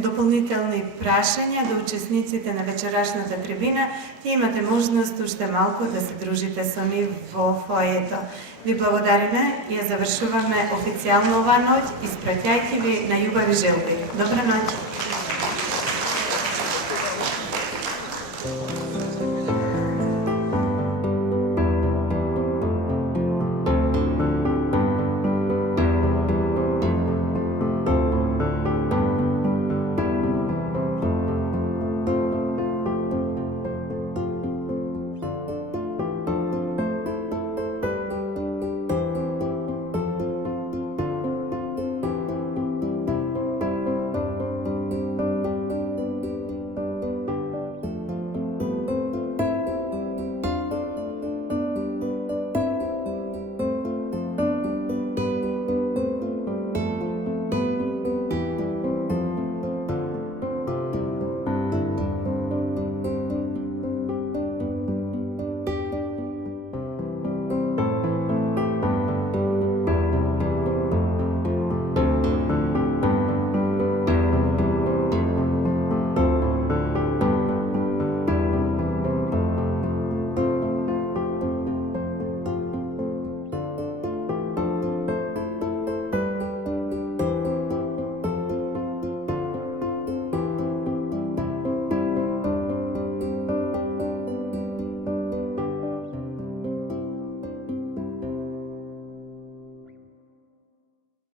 дополнителни прашања до учесниците на вечерашната трибина, имате можност уште малку да се дружите со нив во фојето. Ви благодариме и ја завршуваме официјално оваа ноќ, испраќајќи ви најубави желби. Добра ноќ!